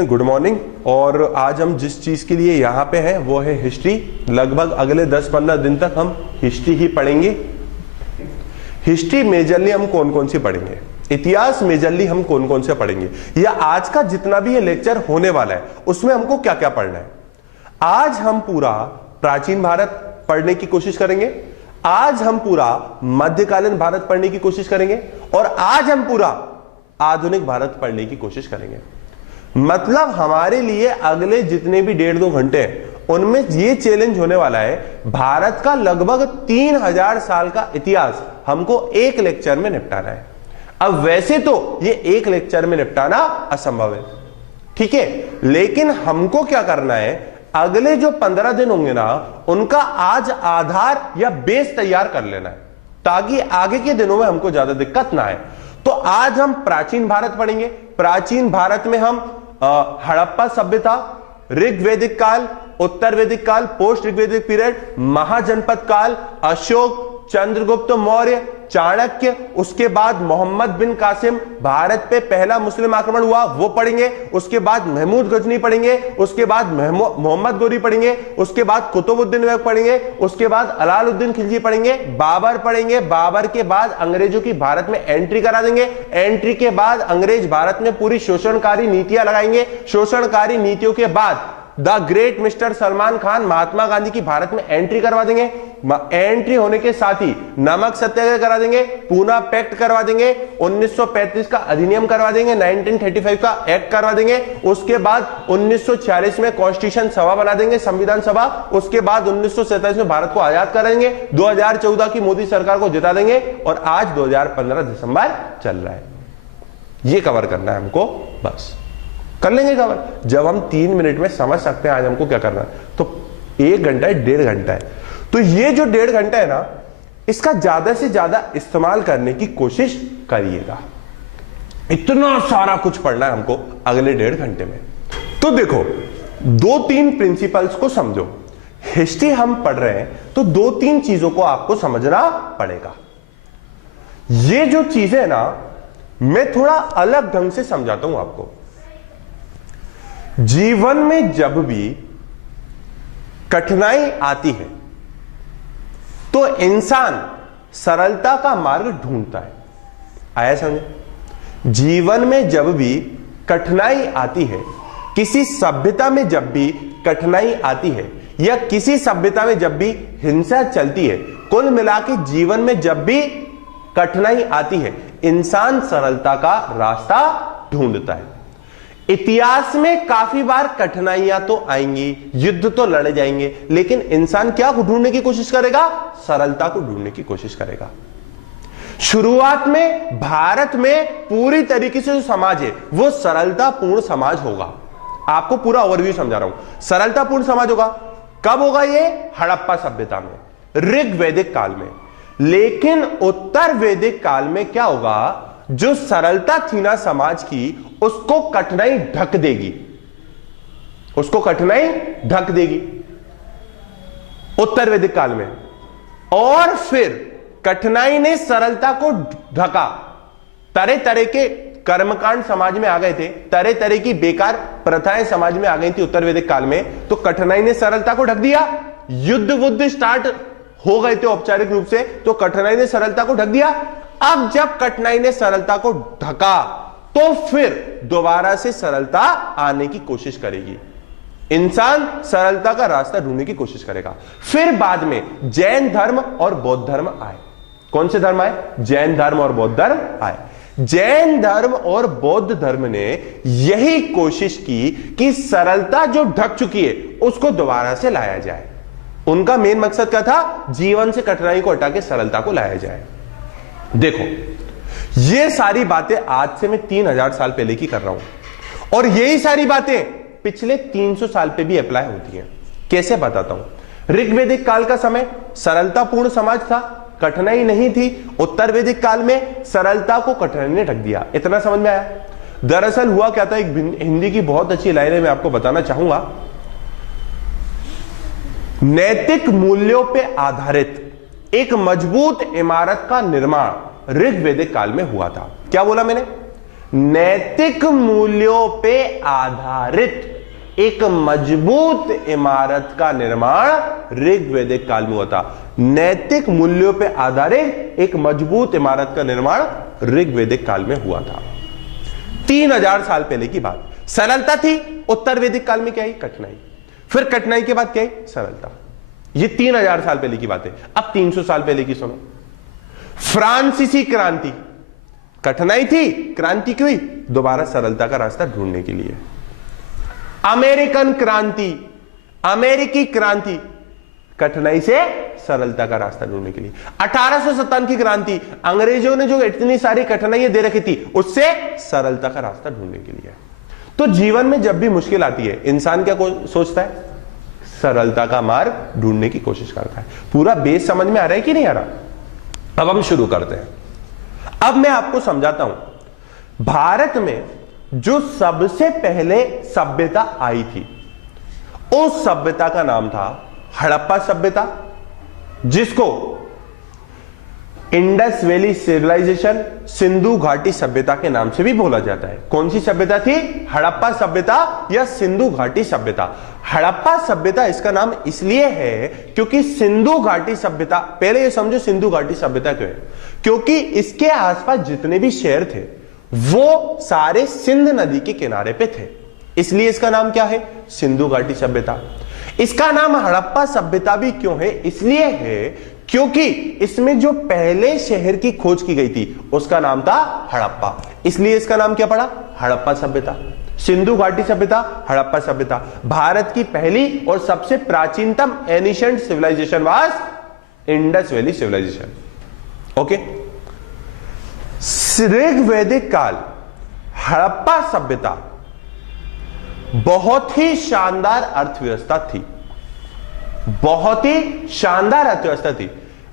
Good morning. और आज हम जिस चीज के लिए यहाँ पे हैं वो है हिस्ट्री। लगभग अगले 10-15 दिन तक हम हिस्ट्री ही पढ़ेंगे। हिस्ट्री मेजरली हम कौन कौन सी पढ़ेंगे, इतिहास मेजरली हम कौन कौन से पढ़ेंगे, या आज का जितना भी ये लेक्चर होने वाला है उसमें हमको क्या क्या पढ़ना है। आज हम पूरा प्राचीन भारत पढ़ने की कोशिश करेंगे, आज हम पूरा मध्यकालीन भारत पढ़ने की कोशिश करेंगे, और आज हम पूरा आधुनिक भारत पढ़ने की कोशिश करेंगे। मतलब हमारे लिए अगले जितने भी 1.5-2 घंटे हैं उनमें ये चैलेंज होने वाला है, भारत का लगभग 3000 साल का इतिहास हमको एक लेक्चर में निपटाना है। अब वैसे तो ये एक लेक्चर में निपटाना असंभव है, ठीक है, लेकिन हमको क्या करना है, अगले जो 15 दिन होंगे ना उनका आज आधार या बेस तैयार कर लेना है ताकि आगे के दिनों में हमको ज्यादा दिक्कत ना आए। तो आज हम प्राचीन भारत पढ़ेंगे। प्राचीन भारत में हम हड़प्पा सभ्यता, ऋग्वैदिक काल, उत्तर वैदिक काल, पोस्ट ऋग्वैदिक पीरियड, महाजनपद काल, अशोक, चंद्रगुप्त मौर्य, चाणक्य, उसके बाद मोहम्मद बिन कासिम, भारत पे पहला मुस्लिम आक्रमण हुआ वो पढ़ेंगे, उसके बाद महमूद गजनी पढ़ेंगे, उसके बाद मोहम्मद गोरी पढ़ेंगे, उसके बाद कुतुबुद्दीन ऐबक पढ़ेंगे, उसके बाद अलाउद्दीन खिलजी पढ़ेंगे, बाबर पढ़ेंगे, बाबर के बाद अंग्रेजों की भारत में एंट्री करा देंगे, एंट्री के बाद अंग्रेज भारत में पूरी शोषणकारी नीतियां लगाएंगे, शोषणकारी नीतियों के बाद the great mister Salman Khan Mahatma Gandhi की भारत में एंट्री करवा देंगे। एंट्री होने के साथ ही नमक सत्याग्रह करा देंगे, पूना पैक्ट करवा देंगे, 1935 का अधिनियम करवा देंगे, 1935 का एक्ट करवा देंगे, उसके बाद 1946 में कॉन्स्टिट्यूशन सभा बना देंगे, संविधान सभा, उसके बाद 1947 में भारत को आजाद करेंगे, 2014 की मोदी सरकार को जिता देंगे, और आज 2015 दिसंबर चल रहा है। ये कवर करना है हमको, बस कर लेंगे कवर। जब हम 3 मिनट में समझ सकते हैं आज हमको क्या करना है, तो 1 घंटा है, 1.5 घंटा है, तो ये जो 1.5 घंटा है ना इसका ज्यादा से ज्यादा इस्तेमाल करने की कोशिश करिएगा। इतना सारा कुछ पढ़ना है हमको अगले 1.5 घंटे में। तो देखो 2-3 प्रिंसिपल्स को समझो। हिस्ट्री हम पढ़ रहे हैं तो 2-3 चीजों को आपको समझना पड़ेगा। ये जो चीजें है ना मैं थोड़ा अलग ढंग से समझाता हूं आपको। जीवन में जब भी कठिनाई आती है तो इंसान सरलता का मार्ग ढूंढता है। आया समझे? जीवन में जब भी कठिनाई आती है, किसी सभ्यता में जब भी कठिनाई आती है, या किसी सभ्यता में जब भी हिंसा चलती है, कुल मिला के जीवन में जब भी कठिनाई आती है इंसान सरलता का रास्ता ढूंढता है। इतिहास में काफी बार कठिनाइयां तो आएंगी, युद्ध तो लड़े जाएंगे, लेकिन इंसान क्या को ढूंढने की कोशिश करेगा? सरलता को ढूंढने की कोशिश करेगा। शुरुआत में भारत में पूरी तरीके से जो समाज है वो सरलतापूर्ण समाज होगा। आपको पूरा ओवरव्यू समझा रहा हूं। सरलतापूर्ण समाज होगा कब होगा? ये हड़प्पा सभ्यता में, ऋग्वैदिक काल में। लेकिन उत्तर वैदिक काल में क्या होगा? जो सरलता थी ना समाज की उसको कठिनाई ढक देगी, उसको कठिनाई ढक देगी उत्तर वैदिक काल में। और फिर कठिनाई ने सरलता को ढका। तरह तरह के कर्मकांड समाज में आ गए थे, तरह तरह की बेकार प्रथाएं समाज में आ गई थी उत्तर वैदिक काल में, तो कठिनाई ने सरलता को ढक दिया। युद्ध वुद्ध स्टार्ट हो गए थे औपचारिक रूप से, तो कठिनाई ने सरलता को ढक दिया। अब जब कठिनाई ने सरलता को ढका तो फिर दोबारा से सरलता आने की कोशिश करेगी। इंसान सरलता का रास्ता ढूंढने की कोशिश करेगा। फिर बाद में जैन धर्म और बौद्ध धर्म आए। कौन से धर्म आए? जैन धर्म और बौद्ध धर्म आए। जैन धर्म और बौद्ध धर्म ने यही कोशिश की कि सरलता जो ढक चुकी है उसको दोबारा से लाया जाए। उनका मेन मकसद क्या था? जीवन से कठिनाई को हटा के सरलता को लाया जाए। देखो ये सारी बातें आज से मैं 3000 साल पहले की कर रहा हूं, और यही सारी बातें पिछले 300 साल पे भी अप्लाई होती हैं। कैसे बताता हूं। ऋग्वैदिक काल का समय सरलतापूर्ण समाज था, कठिनाई नहीं थी। उत्तर वैदिक काल में सरलता को कठिनाई ने ढक दिया। इतना समझ में आया? दरअसल हुआ क्या था, एक हिंदी की बहुत अच्छी लाइन है, मैं आपको बताना चाहूंगा। नैतिक मूल्यों पे आधारित एक मजबूत इमारत का निर्माण ऋग्वैदिक काल में हुआ था। क्या बोला मैंने? नैतिक मूल्यों पे आधारित एक मजबूत इमारत का निर्माण ऋग्वैदिक काल में हुआ था। नैतिक मूल्यों पे आधारित एक मजबूत इमारत का निर्माण ऋग्वैदिक काल में हुआ था। 3000 साल पहले की बात। सरलता थी, उत्तर वैदिक काल में क्या आई? कठिनाई। फिर कठिनाई के बाद क्या आई? सरलता। ये 3000 साल पहले की बात है। अब 300 साल पहले की सुनो। फ्रांसीसी क्रांति, कठिनाई थी, क्रांति क्यों हुई? दोबारा सरलता का रास्ता ढूंढने के लिए। अमेरिकन क्रांति, अमेरिकी क्रांति, कठिनाई से सरलता का रास्ता ढूंढने के लिए। 1857 की क्रांति, अंग्रेजों ने जो इतनी सारी कठिनाइयां दे रखी थी, उससे सरलता का रास्ता ढूंढने के लिए। तो जीवन में जब भी मुश्किल आती है, इंसान क्या सोचता है? सरलता का मार्ग ढूंढने की कोशिश करता है। पूरा बेस समझ में आ रहा है कि नहीं आ रहा? अब हम शुरू करते हैं। अब मैं आपको समझाता हूं, भारत में जो सबसे पहले सभ्यता आई थी, उस सभ्यता का नाम था हड़प्पा सभ्यता, जिसको इंडस वैली सिविलाइजेशन, सिंधु घाटी सभ्यता के नाम से भी बोला जाता है। कौन सी सभ्यता थी? हड़प्पा सभ्यता या सिंधु घाटी सभ्यता। हड़प्पा सभ्यता इसका नाम इसलिए है क्योंकि सिंधु घाटी सभ्यता, पहले ये समझो सिंधु घाटी सभ्यता क्यों है, क्योंकि इसके आसपास जितने भी शहर थे वो सारे सिंध नदी के किनारे पे थे, इसलिए इसका नाम क्या है? सिंधु घाटी सभ्यता। इसका नाम हड़प्पा सभ्यता भी क्यों है? इसलिए है क्योंकि इसमें जो पहले शहर की खोज की गई थी उसका नाम था हड़प्पा, इसलिए इसका नाम क्या पड़ा? हड़प्पा सभ्यता। सिंधु घाटी सभ्यता, हड़प्पा सभ्यता। भारत की पहली और सबसे प्राचीनतम ancient civilization was Indus valley civilization. Okay. ऋग्वैदिक काल, हड़प्पा सभ्यता बहुत ही शानदार अर्थव्यवस्था थी, बहुत ही शानदार अर्थव्यवस्था थी।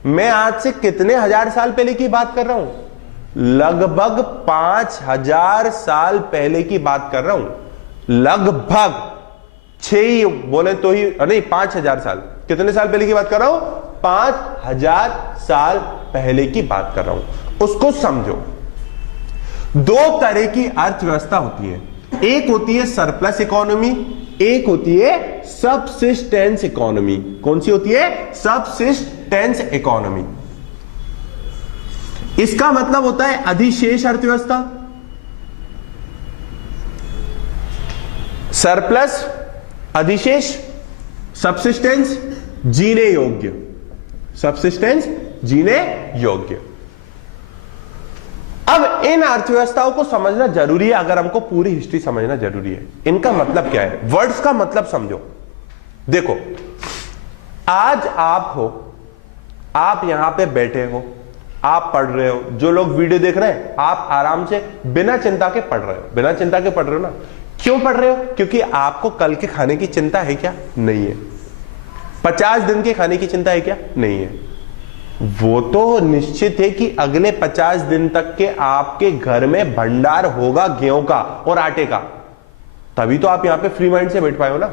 मैं आज से कितने हजार साल पहले की बात कर रहा हूं? लगभग 5000 साल पहले की बात कर रहा हूं। लगभग 6 बोले तो ही नहीं, 5000 साल। कितने साल पहले की बात कर रहा हूं? 5000 साल पहले की बात कर रहा हूं। उसको समझो। 2 तरह की अर्थव्यवस्था होती है, एक होती है सरप्लस इकोनॉमी, एक होती है सबसिस्टेंस इकोनॉमी। कौन सी होती है? Subsistence economy. इसका मतलब होता है अधिशेष अर्थव्यवस्था। सरप्लस, अधिशेष, सबसिस्टेंस, जीने योग्य। सबसिस्टेंस, जीने योग्य। अब इन अर्थव्यवस्थाओं को समझना जरूरी है, अगर हमको पूरी हिस्ट्री समझना जरूरी है। इनका मतलब क्या है? वर्ड्स का मतलब समझो। देखो, आज आप हो, आप यहां पे बैठे हो, आप पढ़ रहे हो, जो लोग वीडियो देख रहे हैं, आप आराम से बिना चिंता के पढ़ रहे हो। बिना चिंता के पढ़ रहे हो ना? क्यों पढ़ रहे हो? क्योंकि आपको कल के खाने की चिंता है क्या? नहीं है। 50 दिन के खाने की चिंता है क्या? नहीं है। वो तो निश्चित है कि अगले 50 दिन तक के आपके घर में भंडार होगा गेहूं का और आटे का, तभी तो आप यहां पे फ्री माइंड से बैठ पाए हो ना।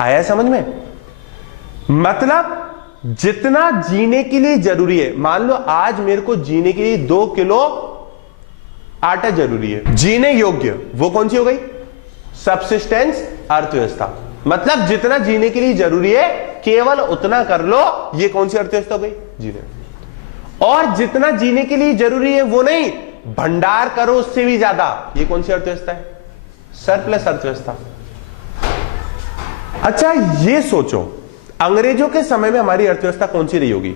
आया समझ में? मतलब जितना जीने के लिए जरूरी है, मान लो आज मेरे को जीने के लिए 2 किलो आटा जरूरी है, जीने योग्य, वो कौन सी हो गई? सबसिस्टेंस अर्थव्यवस्था। मतलब जितना जीने के लिए जरूरी है केवल उतना कर लो, ये कौन सी अर्थव्यवस्था हो गई? जीने। और जितना जीने के लिए जरूरी है वो नहीं, भंडार करो उससे भी ज्यादा, ये कौन सी अर्थव्यवस्था है? सरप्लस अर्थव्यवस्था। अच्छा, ये सोचो, अंग्रेजों के समय में हमारी अर्थव्यवस्था कौन सी रही होगी?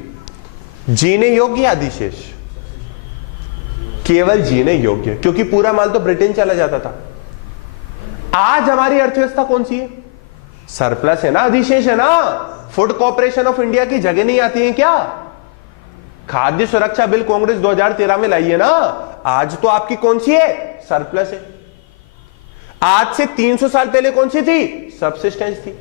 जीने योग्य या अधिशेष? केवल जीने योग्य, क्योंकि पूरा माल तो ब्रिटेन चला जाता था। आज हमारी अर्थव्यवस्था कौन सी है? सरप्लस है ना, अधिशेष है ना। फूड कॉर्पोरेशन ऑफ इंडिया की जगह नहीं आती है क्या? खाद्य सुरक्षा बिल कांग्रेस 2013 में लाई है ना। आज तो आपकी कौन सी है? सरप्लस है। आज से 300 साल पहले कौन सी थी? सबसिस्टेंस थी।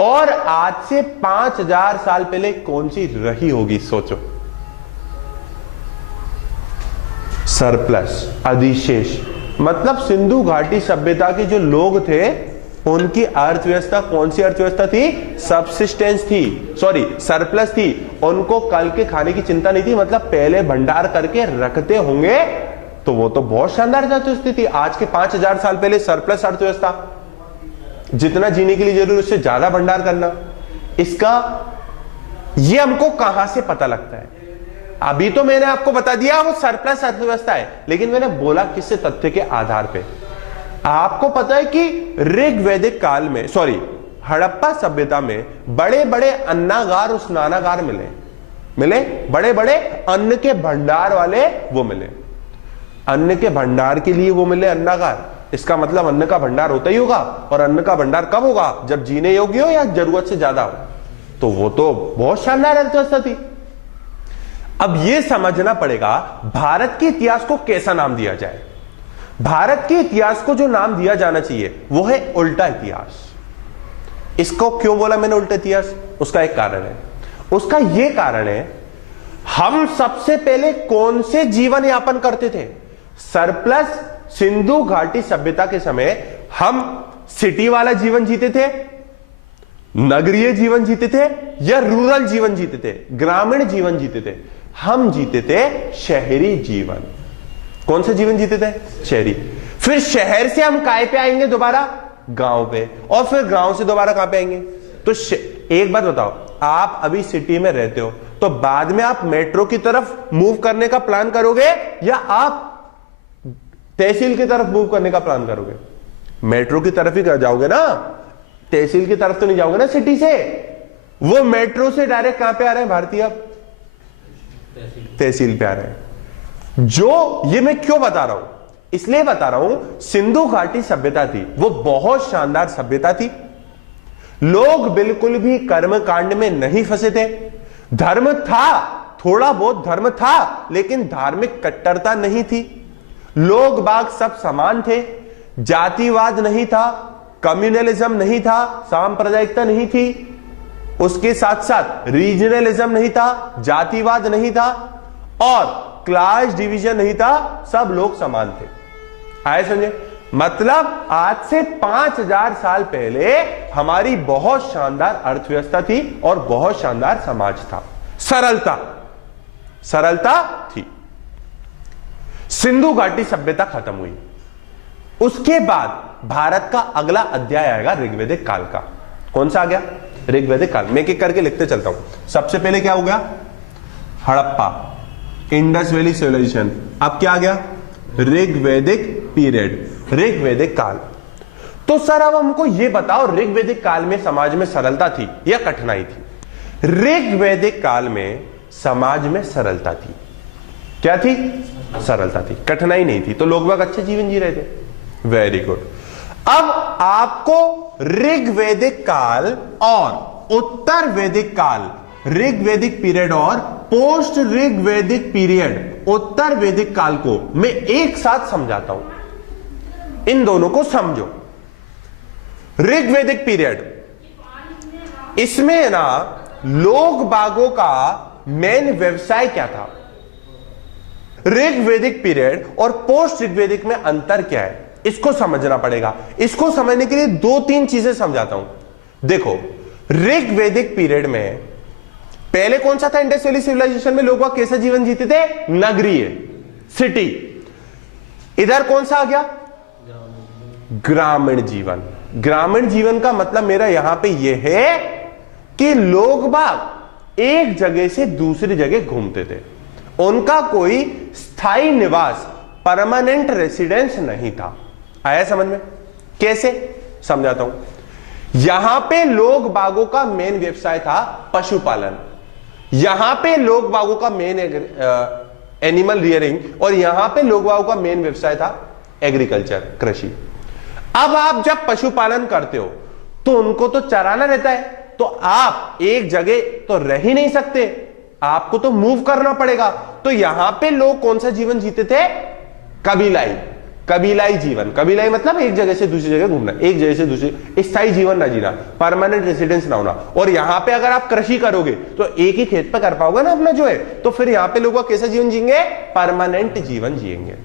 और आज से 5000 साल पहले कौन सी रही होगी? सोचो। सरप्लस, अधिशेष। मतलब सिंधु घाटी सभ्यता के जो लोग थे उनकी अर्थव्यवस्था कौन सी अर्थव्यवस्था थी? सबसिस्टेंस थी, सॉरी सरप्लस थी। उनको कल के खाने की चिंता नहीं थी, मतलब पहले भंडार करके रखते होंगे तो वो तो बहुत शानदार अर्थव्यवस्था थी। आज के 5000 साल पहले सरप्लस अर्थव्यवस्था, जितना जीने के लिए जरूरी उससे ज्यादा भंडार करना, इसका ये हमको कहां से पता लगता है? अभी तो मैंने आपको बता दिया वो सरप्लस अर्थव्यवस्था है, लेकिन मैंने बोला किससे? तथ्य के आधार पे। आपको पता है कि ऋग्वैदिक काल में, सॉरी हड़प्पा सभ्यता में बड़े बड़े अन्नागार और स्नानागार मिले, बड़े बड़े अन्न के भंडार वाले वो मिले, अन्न के भंडार के लिए वो मिले अन्नागार। इसका मतलब अन्न का भंडार होता ही होगा, और अन्न का भंडार कब होगा? जब जीने योग्य हो या जरूरत से ज्यादा हो। तो वो तो बहुत शानदार अर्थव्यवस्था थी। अब यह समझना पड़ेगा भारत के इतिहास को कैसा नाम दिया जाए। भारत के इतिहास को जो नाम दिया जाना चाहिए वो है उल्टा इतिहास। इसको क्यों बोला मैंने उल्टा इतिहास? उसका एक कारण है। उसका यह कारण है, हम सबसे पहले कौन से जीवन यापन करते थे? सरप्लस सिंधु घाटी सभ्यता के समय हम सिटी वाला जीवन जीते थे, नगरीय जीवन जीते थे, या रूरल जीवन जीते थे, ग्रामीण जीवन जीते थे? हम जीते थे शहरी जीवन। कौन सा जीवन जीते थे? शहरी। फिर शहर से हम काय पे आएंगे? दोबारा गांव पे, और फिर गांव से दोबारा कहां पे आएंगे? तो एक बात बताओ, आप अभी सिटी में रहते हो, तो बाद में आप मेट्रो की तरफ मूव करने का प्लान करोगे या आप तहसील की तरफ मूव करने का प्लान करोगे? मेट्रो की तरफ ही जाओगे ना, तहसील की तरफ तो नहीं जाओगे ना सिटी से। वो मेट्रो से डायरेक्ट कहां पे आ रहे हैं भारतीय? तहसील पे आ रहे हैं। जो ये मैं क्यों बता रहा हूं? इसलिए बता रहा हूं, सिंधु घाटी सभ्यता थी, वो बहुत शानदार सभ्यता थी। लोग बिल्कुल भी कर्म कांड में नहीं फंसे थे। धर्म था, थोड़ा बहुत धर्म था, लेकिन धार्मिक कट्टरता नहीं थी। लोग बाग सब समान थे, जातिवाद नहीं था, कम्युनलिज्म नहीं था, सांप्रदायिकता नहीं थी, उसके साथ साथ रीजनलिज्म नहीं था, जातिवाद नहीं था, और क्लास डिवीजन नहीं था, सब लोग समान थे। आए समझे? मतलब आज से 5000 साल पहले हमारी बहुत शानदार अर्थव्यवस्था थी और बहुत शानदार समाज था। सरलता थी। सिंधु घाटी सभ्यता खत्म हुई, उसके बाद भारत का अगला अध्याय आएगा ऋग्वैदिक काल का। कौन सा आ गया? ऋग्वैदिक काल। मैं एक करके लिखते चलता हूं। सबसे पहले क्या हो गया? Harappa, Indus valley civilisation. अब क्या आ गया? ऋग्वैदिक पीरियड, ऋग्वैदिक काल। तो सर अब हमको यह बताओ, ऋग्वैदिक काल में समाज में सरलता थी या कठिनाई थी? ऋग्वैदिक काल में समाज में सरलता थी। क्या थी? सरलता थी, कठिनाई नहीं थी। तो लोग बाग अच्छे जीवन जी रहे थे। Very good. अब आपको ऋग्वैदिक काल और उत्तर वैदिक काल, ऋग्वैदिक पीरियड और पोस्ट ऋग्वैदिक पीरियड, उत्तर वैदिक काल को मैं एक साथ समझाता हूं। इन दोनों को समझो। ऋग्वैदिक पीरियड, इसमें ना लोग बागों का मेन व्यवसाय क्या था? ऋग्वैदिक पीरियड और पोस्ट ऋग्वैदिक में अंतर क्या है, इसको समझना पड़ेगा। इसको समझने के लिए 2-3 चीजें समझाता हूं। देखो, ऋग्वैदिक पीरियड में पहले कौन सा था? इंडस वैली सिविलाइजेशन में लोग कैसा जीवन जीते थे? नगरीय, सिटी। इधर कौन सा आ गया? ग्रामीण जीवन। ग्रामीण जीवन का मतलब मेरा यहां पे यह है कि लोग बाग एक जगह से दूसरी जगह घूमते थे, उनका कोई स्थायी निवास, परमानेंट रेसिडेंस नहीं था। आया समझ में? कैसे? समझाता हूं। यहां पे लोग बागों का मेन व्यवसाय था पशुपालन, यहां पे लोग बागों का मेन एनिमल रियरिंग, और यहां पे लोग बागों का मेन व्यवसाय था एग्रीकल्चर, कृषि। अब आप जब पशुपालन करते हो तो उनको तो चराना रहता है, तो आप एक जगह तो रह ही नहीं सकते, आपको तो मूव करना पड़ेगा। तो यहां पे लोग कौन सा जीवन जीते थे? कबीलाई जीवन। कबीलाई मतलब एक जगह से दूसरी जगह घूमना, एक जगह से दूसरी, स्थायी जीवन ना जीना, परमानेंट रेसिडेंस ना होना। और यहां पे अगर आप कृषि करोगे तो एक ही खेत पे कर पाओगे ना अपना जो है, तो फिर यहां पे लोग कैसा जीवन जिएंगे? परमानेंट जीवन जिएंगे।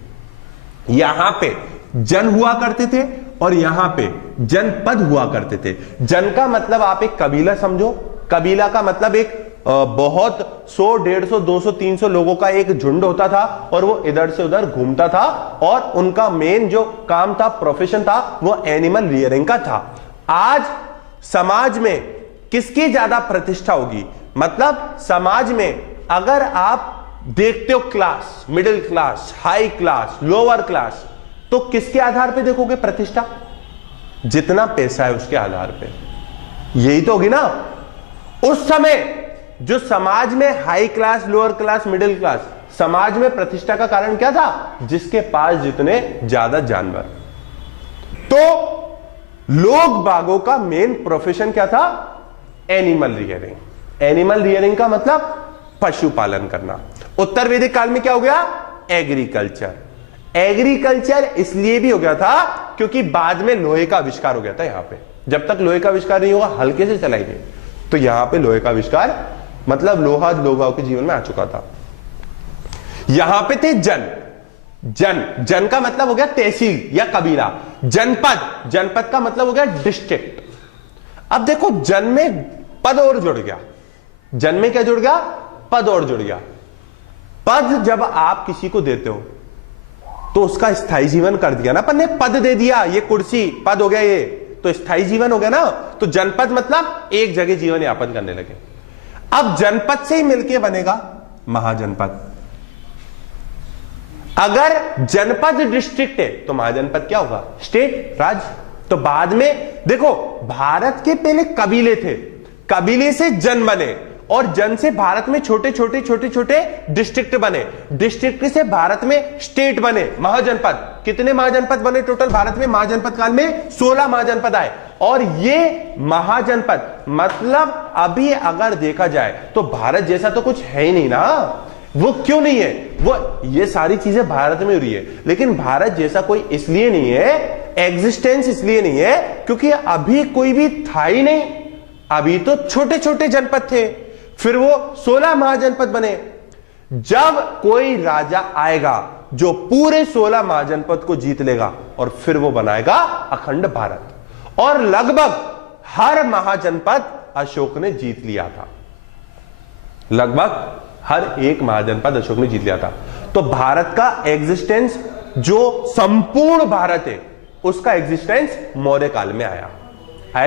यहां पे जन हुआ करते थे और यहां पे जनपद हुआ करते थे। जन का मतलब आप एक कबीला समझो, कबीला का मतलब एक बहुत 100, 150, 200, 300 लोगों का एक झुंड होता था और वो इधर से उधर घूमता था और उनका मेन जो काम था, प्रोफेशन था, वो एनिमल रियरिंग का था। आज समाज में किसकी ज्यादा प्रतिष्ठा होगी? मतलब समाज में अगर आप देखते हो class, middle class, high class, lower class, तो किसके आधार पे देखोगे प्रतिष्ठा? जितना पैसा है उसके आधार पे। यही तो होगी ना। उस समय जो समाज में high class, lower class, middle class, समाज में प्रतिष्ठा का कारण क्या था? जिसके पास जितने ज्यादा जानवर। तो लोग बागों का मेन प्रोफेशन क्या था? Animal rearing. एनिमल रियरिंग का मतलब पशुपालन करना। उत्तर वैदिक काल में क्या हो गया? एग्रीकल्चर। एग्रीकल्चर इसलिए भी हो गया था क्योंकि बाद में लोहे का आविष्कार हो गया था। यहां पे जब तक लोहे का आविष्कार नहीं होगा हल्के से चलाएंगे, तो यहां पे लोहे का आविष्कार मतलब लोहा लोगों के जीवन में आ चुका था। यहां पे थे जन का मतलब हो गया तहसील या कबीला। जनपद का मतलब हो गया डिस्ट्रिक्ट। अब देखो जन में पद और जुड़ गया। जन में क्या जुड़ गया? पद और जुड़ गया। पद जब आप किसी को देते हो तो उसका स्थायी जीवन कर दिया ना अपन ने। पद दे दिया, ये कुर्सी पद हो गया, ये तो स्थायी जीवन हो गया ना। तो जनपद मतलब एक जगह जीवन यापन करने लगे। अब जनपद से ही मिलके बनेगा महाजनपद। अगर जनपद डिस्ट्रिक्ट है तो महाजनपद क्या होगा? स्टेट, राज्य। तो बाद में देखो भारत के पहले कबीले थे, कबीले से जन बने और जन से भारत में छोटे छोटे डिस्ट्रिक्ट बने, डिस्ट्रिक्ट से भारत में स्टेट बने, महाजनपद। कितने महाजनपद बने टोटल भारत में? महाजनपद काल में 16 महाजनपद आए। और ये महाजनपद मतलब अभी अगर देखा जाए तो भारत जैसा तो कुछ है ही नहीं ना। वो क्यों नहीं है? वो ये सारी चीजें भारत में हो रही है, लेकिन भारत जैसा कोई इसलिए नहीं है, एग्जिस्टेंस इसलिए नहीं है क्योंकि अभी कोई भी था ही नहीं। अभी तो छोटे छोटे जनपद थे, फिर वो 16 महाजनपद बने। जब कोई राजा आएगा जो पूरे 16 महाजनपद को जीत लेगा और फिर वो बनाएगा अखंड भारत। और लगभग हर महाजनपद अशोक ने जीत लिया था। लगभग हर एक महाजनपद अशोक ने जीत लिया था। तो भारत का एग्जिस्टेंस, जो संपूर्ण भारत है, उसका एग्जिस्टेंस मौर्य काल में आया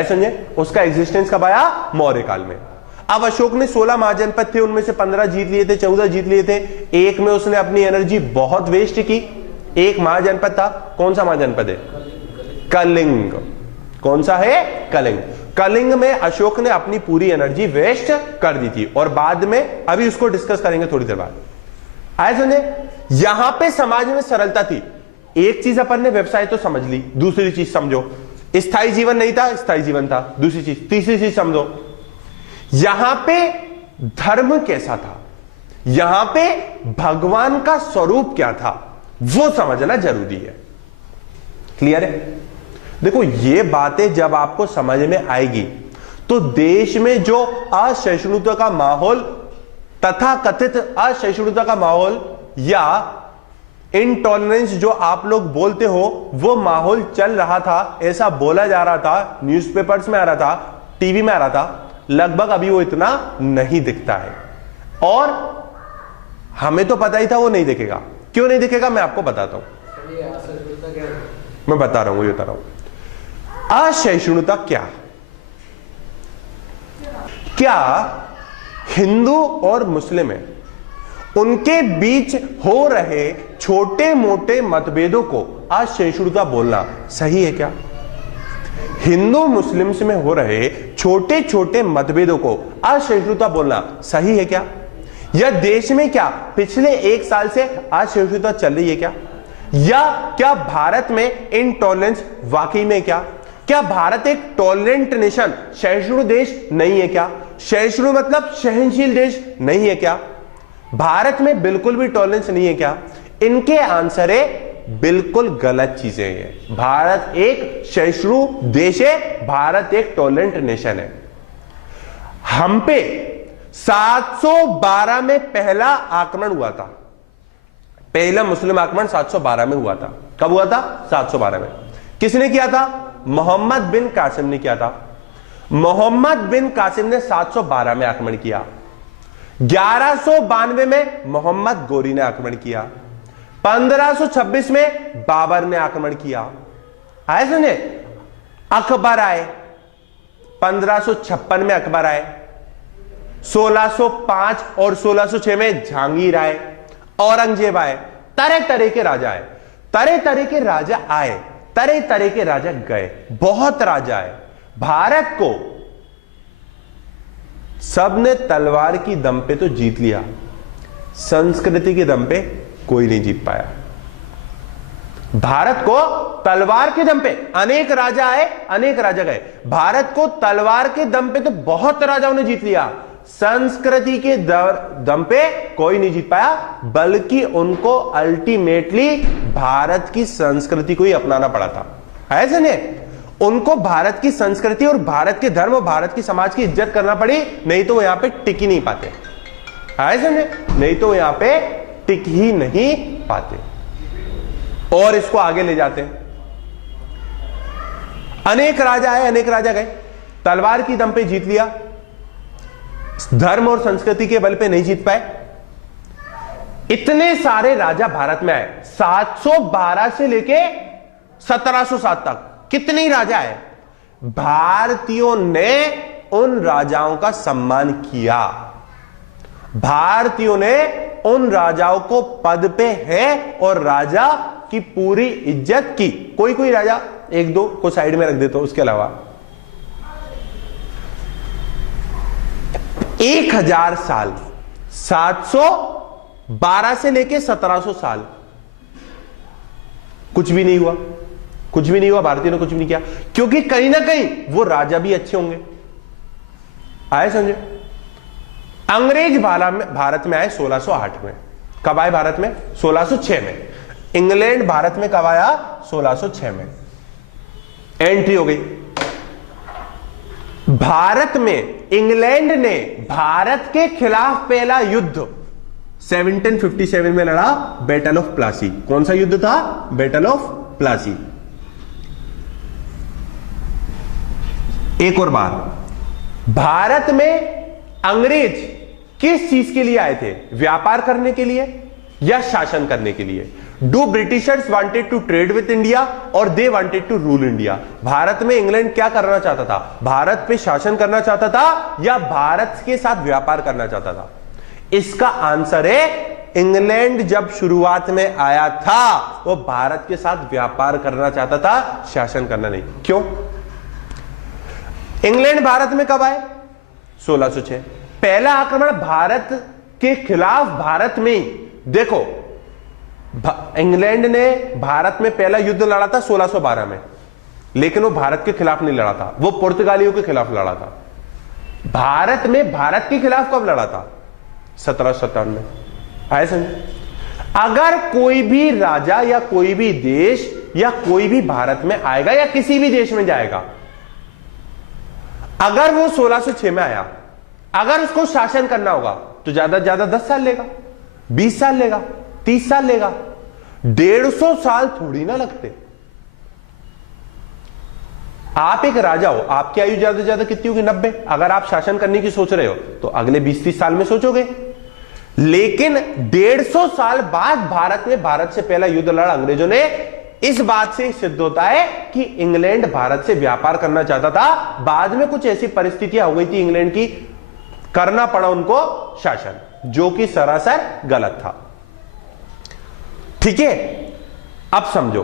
समझे? उसका एग्जिस्टेंस कब आया? मौर्य काल में। अब अशोक ने 16 महाजनपद थे, उनमें से 15 जीत लिए थे, 14 जीत लिए थे। एक में उसने अपनी एनर्जी बहुत वेस्ट की। एक महाजनपद था, कौन सा महाजनपद है? कलिंग। कौन सा है? कलिंग। कलिंग में अशोक ने अपनी पूरी एनर्जी वेस्ट कर दी थी और बाद में अभी उसको डिस्कस करेंगे थोड़ी देर बाद। आए समझे? यहां पे समाज में सरलता थी। एक चीज अपन ने व्यवसाय तो समझ ली, दूसरी चीज समझो स्थायी जीवन नहीं था, स्थायी जीवन था, दूसरी चीज। तीसरी चीज समझो यहां पे धर्म कैसा था, यहां पे भगवान का स्वरूप क्या था, वो समझना जरूरी है। क्लियर है? देखो ये बातें जब आपको समझ में आएगी तो देश में जो असहिष्णुता का माहौल, तथा कथित असहिष्णुता का माहौल या इनटॉलरेंस जो आप लोग बोलते हो, वो माहौल चल रहा था, ऐसा बोला जा रहा था, न्यूज़पेपर्स में आ रहा था, टीवी में आ रहा था, लगभग अभी वो इतना नहीं दिखता है। और हमें तो पता ही था वो नहीं दिखेगा। क्यों नहीं दिखेगा मैं आपको बताता हूं। मैं बता रहा हूं, ये बता रहा हूं असहिष्णुता क्या हिंदू और मुस्लिम है, उनके बीच हो रहे छोटे मोटे मतभेदों को असहिष्णुता बोलना सही है क्या? हिंदू मुस्लिम्स में हो रहे छोटे छोटे मतभेदों को असहिष्णुता बोलना सही है क्या? या देश में क्या पिछले 1 साल से असहिष्णुता चल रही है क्या? या क्या भारत में इनटॉलरेंस वाकई में क्या भारत एक टॉलरेंट नेशन, सहिष्णु देश नहीं है क्या? सहिष्णु मतलब सहनशील देश नहीं है क्या? भारत में बिल्कुल भी टॉलरेंस नहीं है क्या? इनके आंसर है बिल्कुल गलत चीजें हैं। भारत एक सहिष्णु देश है, भारत एक टॉलरेंट नेशन है। हम पे 712 में पहला आक्रमण हुआ था, पहला मुस्लिम आक्रमण 712 में हुआ था। कब हुआ था? 712 में। किसने किया था? मोहम्मद बिन कासिम ने किया था। मोहम्मद बिन कासिम ने 712 में आक्रमण किया। 1192 में मोहम्मद गोरी ने आक्रमण किया, 1526 में बाबर ने आक्रमण किया, आए समझे। अकबर आए, 1556 में अकबर आए, 1605 और 1606 में जहांगीर आए, औरंगजेब आए, तरह तरह के राजा आए, तरह तरह के राजा आए, तरह तरह के राजा गए, बहुत राजा आए। भारत को सबने तलवार की दम पे तो जीत लिया, संस्कृति के दम पे कोई नहीं जीत पाया। भारत को तलवार के दम पे अनेक राजा आए, अनेक राजा गए, भारत को तलवार के दम पे तो बहुत राजाओं ने जीत लिया, संस्कृति के दम पे कोई नहीं जीत पाया, बल्कि उनको अल्टीमेटली भारत की संस्कृति को ही अपनाना पड़ा था। ऐसे नहीं, उनको भारत की संस्कृति और भारत के धर्म और भारत की समाज की इज्जत करना पड़ी, नहीं तो वो यहां पे टिक ही नहीं पाते। ऐसे नहीं तो यहां पे टिक ही नहीं पाते। और इसको आगे ले जाते हैं, अनेक राजा आए, अनेक राजा गए, तलवार की दम पे जीत लिया, धर्म और संस्कृति के बल पे नहीं जीत पाए। इतने सारे राजा भारत में आए, 712 से लेके 1707 तक कितने राजा आए। भारतीयों ने उन राजाओं का सम्मान किया, भारतीयों ने उन राजाओं को पद पे है और राजा की पूरी इज्जत की। कोई कोई राजा एक दो को साइड में रख देता, उसके अलावा 1000 साल, 712 से लेके 1700 साल कुछ भी नहीं हुआ, कुछ भी नहीं हुआ, भारतीयों ने कुछ भी नहीं किया, क्योंकि कहीं ना कहीं वो राजा भी अच्छे होंगे। आए समझे। अंग्रेज भारत में आए 1608 में। कब आए भारत में? 1606 में। इंग्लैंड भारत में कब आया? 1606 में एंट्री हो गई। भारत में इंग्लैंड ने भारत के खिलाफ पहला युद्ध 1757 में लड़ा, बैटल ऑफ प्लासी। कौन सा युद्ध था? Battle of Plassey. एक और बार, भारत में अंग्रेज किस चीज के लिए आए थे? व्यापार करने के लिए या शासन करने के लिए? Do Britishers wanted to trade with India और they wanted to rule India? Bharat में इंग्लैंड क्या करना चाहता था? भारत पे शासन करना चाहता था या भारत के साथ व्यापार करना चाहता था? इसका आंसर है, इंग्लैंड जब शुरुआत में आया था वो भारत के साथ व्यापार करना चाहता था, शासन करना नहीं। क्यों? इंग्लैंड भारत में कब आए? 1606। पहला आक्रमण भारत के खिलाफ भारत में। देखो, इंग्लैंड ने भारत में पहला युद्ध लड़ा था 1612 में, लेकिन वो भारत के खिलाफ नहीं लड़ा था, वो पुर्तगालियों के खिलाफ लड़ा था। भारत में भारत के खिलाफ कब लड़ा था? 1757 में। आए समझ। अगर कोई भी राजा या कोई भी देश या कोई भी भारत में आएगा या किसी भी देश में जाएगा, अगर वो 1606 में आया, अगर उसको शासन करना होगा तो ज्यादा से ज्यादा 10 साल लेगा, 20 साल लेगा, 30 साल लेगा, 150 साल थोड़ी ना लगते। आप एक राजा हो, आपकी आयु ज्यादा से ज्यादा कितनी होगी? 90। अगर आप शासन करने की सोच रहे हो तो अगले 20-30 साल में सोचोगे, लेकिन 150 साल बाद भारत से पहला युद्ध लड़ा अंग्रेजों ने। इस बात से सिद्ध होता है कि इंग्लैंड भारत से व्यापार करना चाहता था, बाद में कुछ ऐसी परिस्थितियां हो गई थी इंग्लैंड की, करना पड़ा उनको शासन, जो कि सरासर गलत था। ठीक है, अब समझो,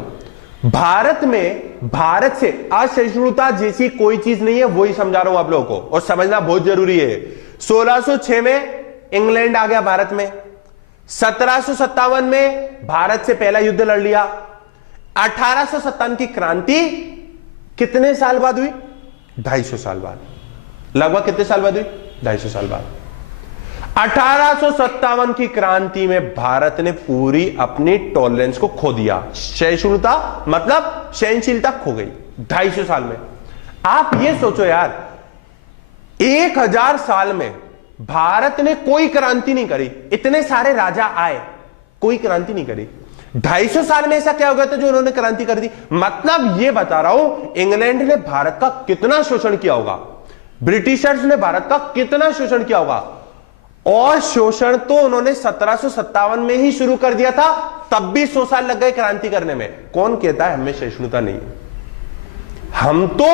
भारत में भारत से असहिष्णुता जैसी कोई चीज नहीं है, वही समझा रहा हूं आप लोगों को, और समझना बहुत जरूरी है। 1606 में इंग्लैंड आ गया भारत में, 1757 में भारत से पहला युद्ध लड़ लिया, 1857 की क्रांति कितने साल बाद हुई? 250 साल बाद। लगभग कितने साल बाद हुई? 250 साल बाद। 1857 की क्रांति में भारत ने पूरी अपनी टॉलरेंस को खो दिया, सहिष्णुता मतलब सहनशीलता खो गई 250 साल में। आप ये सोचो यार, 1000 साल में भारत ने कोई क्रांति नहीं करी, इतने सारे राजा आए, कोई क्रांति नहीं करी। 250 साल में ऐसा क्या हो गया था जो उन्होंने क्रांति कर दी? मतलब ये बता रहा हूं, इंग्लैंड ने भारत का कितना शोषण किया होगा, ब्रिटिशर्स ने भारत का कितना शोषण किया होगा, और शोषण तो उन्होंने 1757 में ही शुरू कर दिया था, तब भी 100 साल लग गए क्रांति करने में। कौन कहता है हमें सहिष्णुता नहीं है? हम तो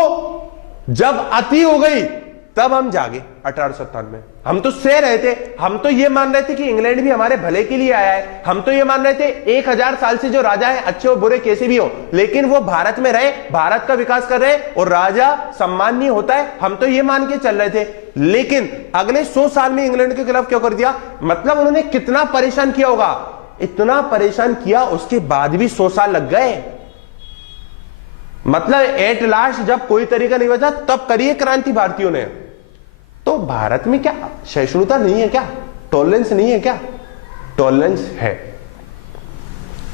जब अति हो गई तब हम जागे 1857 में। हम तो सह रहे थे, हम तो ये मान रहे थे कि इंग्लैंड भी हमारे भले के लिए आया है, हम तो ये मान रहे थे 1000 साल से जो राजा है अच्छे हो बुरे कैसे भी हो, लेकिन वो भारत में रहे, भारत का विकास कर रहे और राजा सम्माननीय होता है, हम तो ये मान के चल रहे थे। लेकिन अगले 100 साल में इंग्लैंड के खिलाफ क्यों कर दिया? मतलब उन्होंने कितना परेशान किया होगा, इतना परेशान किया, उसके बाद भी 100 साल लग गए। मतलब एट लास्ट जब कोई तरीका नहीं बचा तब करिए क्रांति भारतीयों ने। तो भारत में क्या सहिष्णुता नहीं है क्या? टॉलरेंस नहीं है क्या? टॉलरेंस है,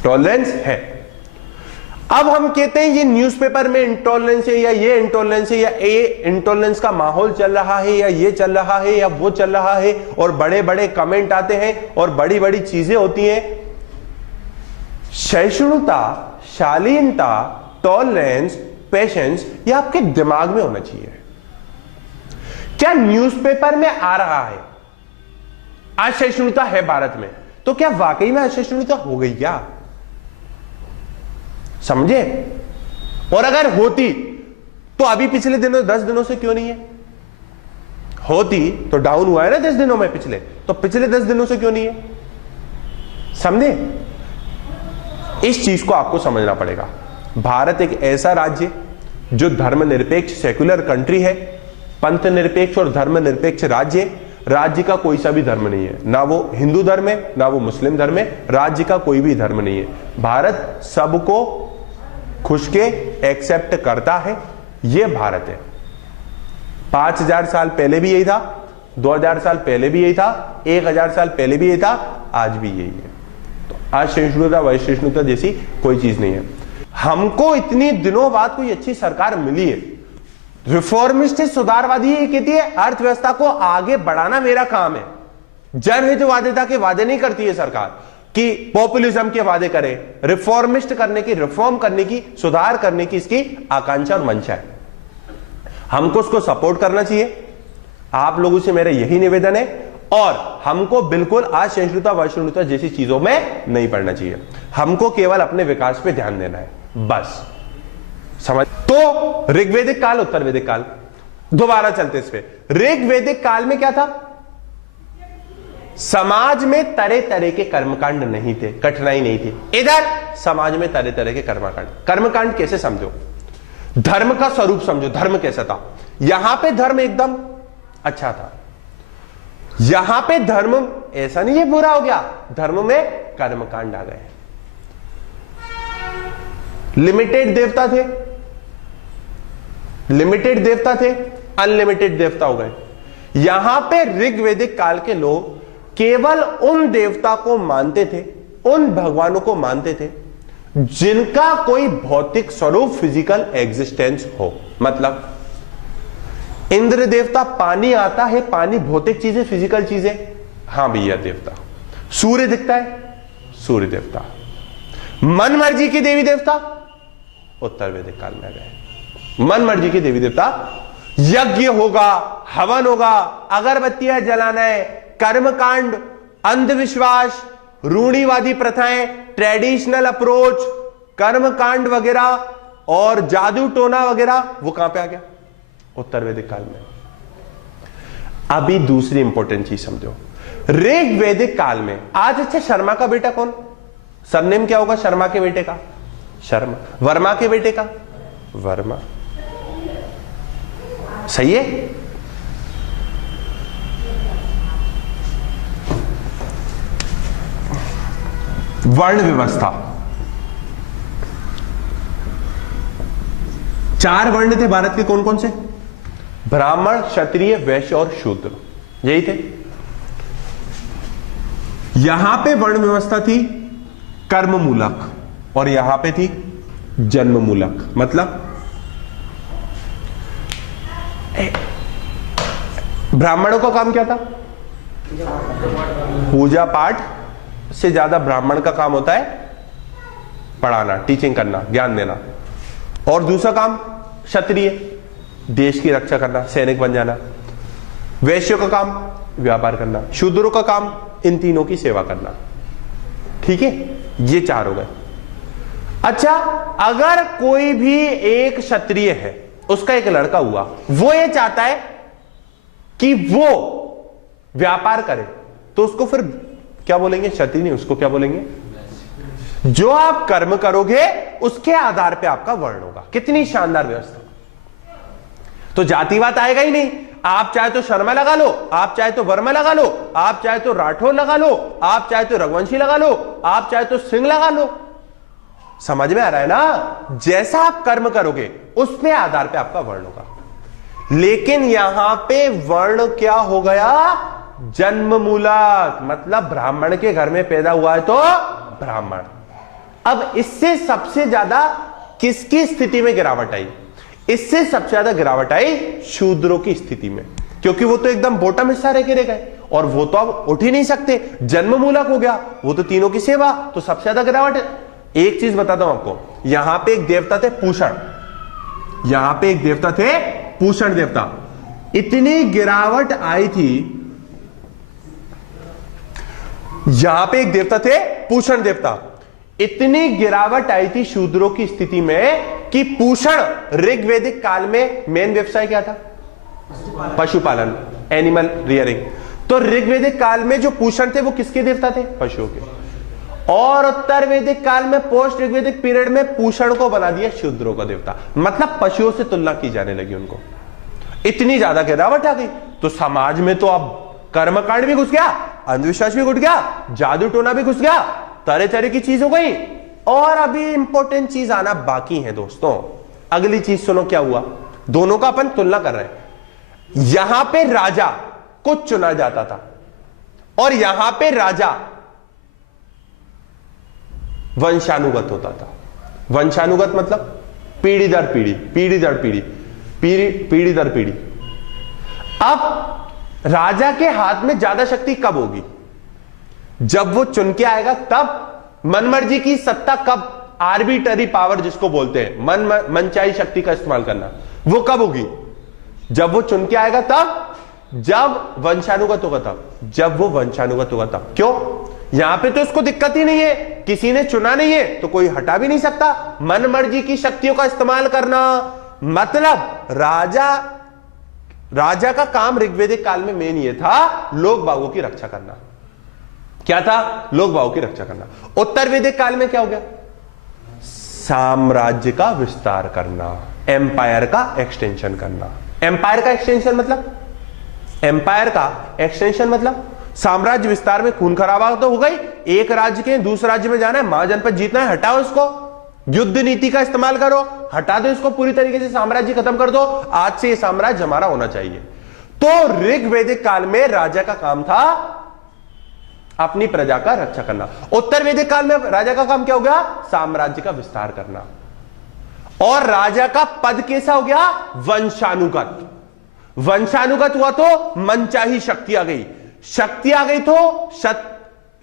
टॉलरेंस है। अब हम कहते हैं ये न्यूज़पेपर में इंटॉलरेंस है या ये इंटॉलरेंस है या ये इंटॉलरेंस का माहौल चल रहा है या ये चल रहा है या वो चल रहा है, और बड़े बड़े कमेंट आते हैं और बड़ी बड़ी चीजें होती हैं। सहिष्णुता, शालीनता, टॉलरेंस, पेशेंस, ये आपके दिमाग में होना चाहिए। क्या न्यूज़पेपर में आ रहा है असहिष्णुता है भारत में, तो क्या वाकई में असहिष्णुता हो गई क्या? समझे? और अगर होती तो अभी पिछले दिनों 10 दिनों से क्यों नहीं है? होती तो डाउन हुआ है ना 10 दिनों में पिछले, तो पिछले 10 दिनों से क्यों नहीं है? समझे? इस चीज को आपको समझना पड़ेगा। भारत एक ऐसा राज्य जो धर्मनिरपेक्ष सेक्युलर कंट्री है, पंथ निरपेक्ष और धर्म निरपेक्ष राज्य। राज्य का कोई सा भी धर्म नहीं है, ना वो हिंदू धर्म है ना वो मुस्लिम धर्म है, राज्य का कोई भी धर्म नहीं है। भारत सबको खुश के एक्सेप्ट करता है, ये भारत है। 5000 साल पहले भी यही था, 2000 साल पहले भी यही था, 1000 साल पहले भी यही था, आज भी यही है। तो असहिष्णुता वैसहिष्णुता जैसी कोई चीज नहीं है। हमको इतनी दिनों बाद कोई अच्छी सरकार मिली है, रिफॉर्मिस्ट है, सुधारवादी है, ये कहती है अर्थव्यवस्था को आगे बढ़ाना मेरा काम है। जनहितवादिता के वादे नहीं करती है सरकार कि पॉपुलिज्म के वादे करे, रिफॉर्मिस्ट करने की, रिफॉर्म करने की, सुधार करने की इसकी आकांक्षा और मंशा है। हमको उसको सपोर्ट करना चाहिए। आप लोगों से मेरा यही निवेदन है, और हमको बिल्कुल असहिष्णुता वैसहिष्णुता जैसी चीजों में नहीं पड़ना चाहिए। हमको केवल अपने विकास पे ध्यान देना है, बस। समझ? तो ऋग्वेदिक काल, उत्तर वैदिक काल, दोबारा चलते इस पे। ऋग्वेदिक काल में क्या था? समाज में तरह तरह के कर्मकांड नहीं थे, कठिनाई नहीं थी। इधर समाज में तरह तरह के कर्मकांड। कर्मकांड कैसे समझो? धर्म का स्वरूप समझो, धर्म कैसा था। यहां पे धर्म एकदम अच्छा था, यहां पे धर्म ऐसा नहीं है बुरा हो गया, धर्म में कर्मकांड आ गए। लिमिटेड देवता थे, लिमिटेड देवता थे, अनलिमिटेड देवता हो गए। यहां पे ऋग्वेदिक काल के लोग केवल उन देवता को मानते थे, उन भगवानों को मानते थे जिनका कोई भौतिक स्वरूप, फिजिकल एग्जिस्टेंस हो। मतलब इंद्र देवता, पानी आता है, पानी भौतिक चीज है, फिजिकल चीज है, हां भैया देवता। सूर्य दिखता है, सूर्य देवता। मन मर्जी की देवी देवता उत्तर वैदिक काल में गए। मन मर्जी की देवी देवता, यज्ञ होगा, हवन होगा, अगरबत्तियां जलाना है, कर्मकांड, अंधविश्वास, रूढ़िवादी प्रथाएं, ट्रेडिशनल अप्रोच, कर्मकांड वगैरह और जादू टोना वगैरह, वो कहां पे आ गया? उत्तर वैदिक काल में। अभी दूसरी इंपॉर्टेंट चीज समझो। ऋग्वेदिक काल में आज, अच्छा शर्मा का बेटा कौन? सरनेम क्या होगा शर्मा के बेटे का? शर्मा। वर्मा के बेटे का? वर्मा। सही है? वर्ण व्यवस्था, 4 वर्ण थे भारत के, कौन कौन से? ब्राह्मण, क्षत्रिय, वैश्य और शूद्र, यही थे। यहां पे वर्ण व्यवस्था थी कर्म मूलक और यहां पे थी जन्म मूलक। मतलब ब्राह्मणों का काम क्या था? पूजा पाठ से ज्यादा ब्राह्मण का काम होता है पढ़ाना, टीचिंग करना, ज्ञान देना। और दूसरा काम क्षत्रिय, देश की रक्षा करना, सैनिक बन जाना। वैश्यों का काम व्यापार करना। शूद्रों का काम इन तीनों की सेवा करना। ठीक है, ये चार हो गए। अच्छा, अगर कोई भी एक क्षत्रिय है, उसका एक लड़का हुआ, वो ये चाहता है कि वो व्यापार करे, तो उसको फिर क्या बोलेंगे? क्षत्रिय नहीं, उसको क्या बोलेंगे? जो आप कर्म करोगे उसके आधार पे आपका वर्ण होगा। कितनी शानदार व्यवस्था। तो जातिवाद आएगा ही नहीं। आप चाहे तो शर्मा लगा लो, आप चाहे तो वर्मा लगा लो, आप चाहे तो राठौर लगा लो, आप चाहे तो रघुवंशी लगा लो, आप चाहे तो सिंह लगा लो। समझ में आ रहा है ना? जैसा आप कर्म करोगे उसके आधार पे आपका वर्ण होगा। लेकिन यहां पे वर्ण क्या हो गया? जन्म मूलक, मतलब ब्राह्मण के घर में पैदा हुआ है तो ब्राह्मण। अब इससे सबसे ज्यादा किसकी स्थिति में गिरावट आई? इससे सबसे ज्यादा गिरावट आई शूद्रों की स्थिति में, क्योंकि वो तो एकदम बॉटम हिस्सा रह के रह गए और वो तो अब उठ ही नहीं सकते। जन्म मूलक हो गया, वो तो तीनों की सेवा, तो सबसे ज्यादा गिरावट। एक चीज बताता हूं आपको, यहां पे एक देवता थे पूषण, यहां पे एक देवता थे पूषण देवता। इतनी गिरावट आई थी, यहां पे एक देवता थे पूषण देवता, इतनी गिरावट आई थी शूद्रों की स्थिति में कि पूषण, ऋग्वैदिक काल में मेन व्यवसाय क्या था? पशुपालन, एनिमल रियरिंग। तो ऋग्वैदिक काल में जो पूषण थे वो किसके देवता थे? पशुओं के। और उत्तर वैदिक काल में, पोस्ट ऋग्वैदिक पीरियड में, पूषण को बना दिया शूद्रों का देवता, मतलब पशुओं से तुलना की जाने लगी उनको। इतनी ज्यादा गिरावट आ गई तो समाज में तो अब कर्मकांड भी घुस गया, अंधविश्वास भी घुस गया, जादू टोना भी घुस गया, तरह तरह की चीज हो गई। और अभी इंपॉर्टेंट चीज आना बाकी है दोस्तों। अगली चीज सुनो क्या हुआ, दोनों का अपन तुलना कर रहे हैं। यहां पे राजा को चुना जाता था और यहां पे राजा वंशानुगत होता था। वंशानुगत मतलब पीढ़ी दर पीढ़ी, पीढ़ी दर पीढ़ी, पीढ़ी दर पीढ़ी। अब राजा के हाथ में ज्यादा शक्ति कब होगी? जब वो चुन के आएगा तब। मनमर्जी की सत्ता कब? आर्बिटरी पावर जिसको बोलते हैं, मनचाही शक्ति का इस्तेमाल करना, वो कब होगी? जब वो चुन के आएगा तब, जब वंशानुगत होगा तब, जब वो वंशानुगत होगा तब। क्यों? यहां पे तो इसको दिक्कत ही नहीं है, किसी ने चुना नहीं है तो कोई हटा भी नहीं सकता। मनमर्जी की शक्तियों का इस्तेमाल करना, मतलब राजा का काम ऋग्वैदिक काल में मेन ये था, लोग बागों की रक्षा करना। क्या था? लोग बागों की रक्षा करना। उत्तर वैदिक काल में क्या हो गया? साम्राज्य का विस्तार करना, एम्पायर का एक्सटेंशन करना। एम्पायर का एक्सटेंशन मतलब, एम्पायर का एक्सटेंशन मतलब साम्राज्य विस्तार में खून खराबा तो हो गई, एक राज्य के दूसरे राज्य में जाना है, महाजनपद जीतना है, हटाओ इसको, युद्ध नीति का इस्तेमाल करो, हटा दो इसको, पूरी तरीके से साम्राज्य खत्म कर दो, आज से ये साम्राज्य हमारा होना चाहिए। तो ऋग्वैदिक काल में राजा का काम था अपनी प्रजा का रक्षा करना। उत्तर वैदिक काल में राजा का काम क्या हो गया? साम्राज्य का विस्तार करना। और राजा का पद कैसा हो गया? वंशानुगत। वंशानुगत हुआ तो मनचाही शक्ति आ गई, शक्ति आ गई तो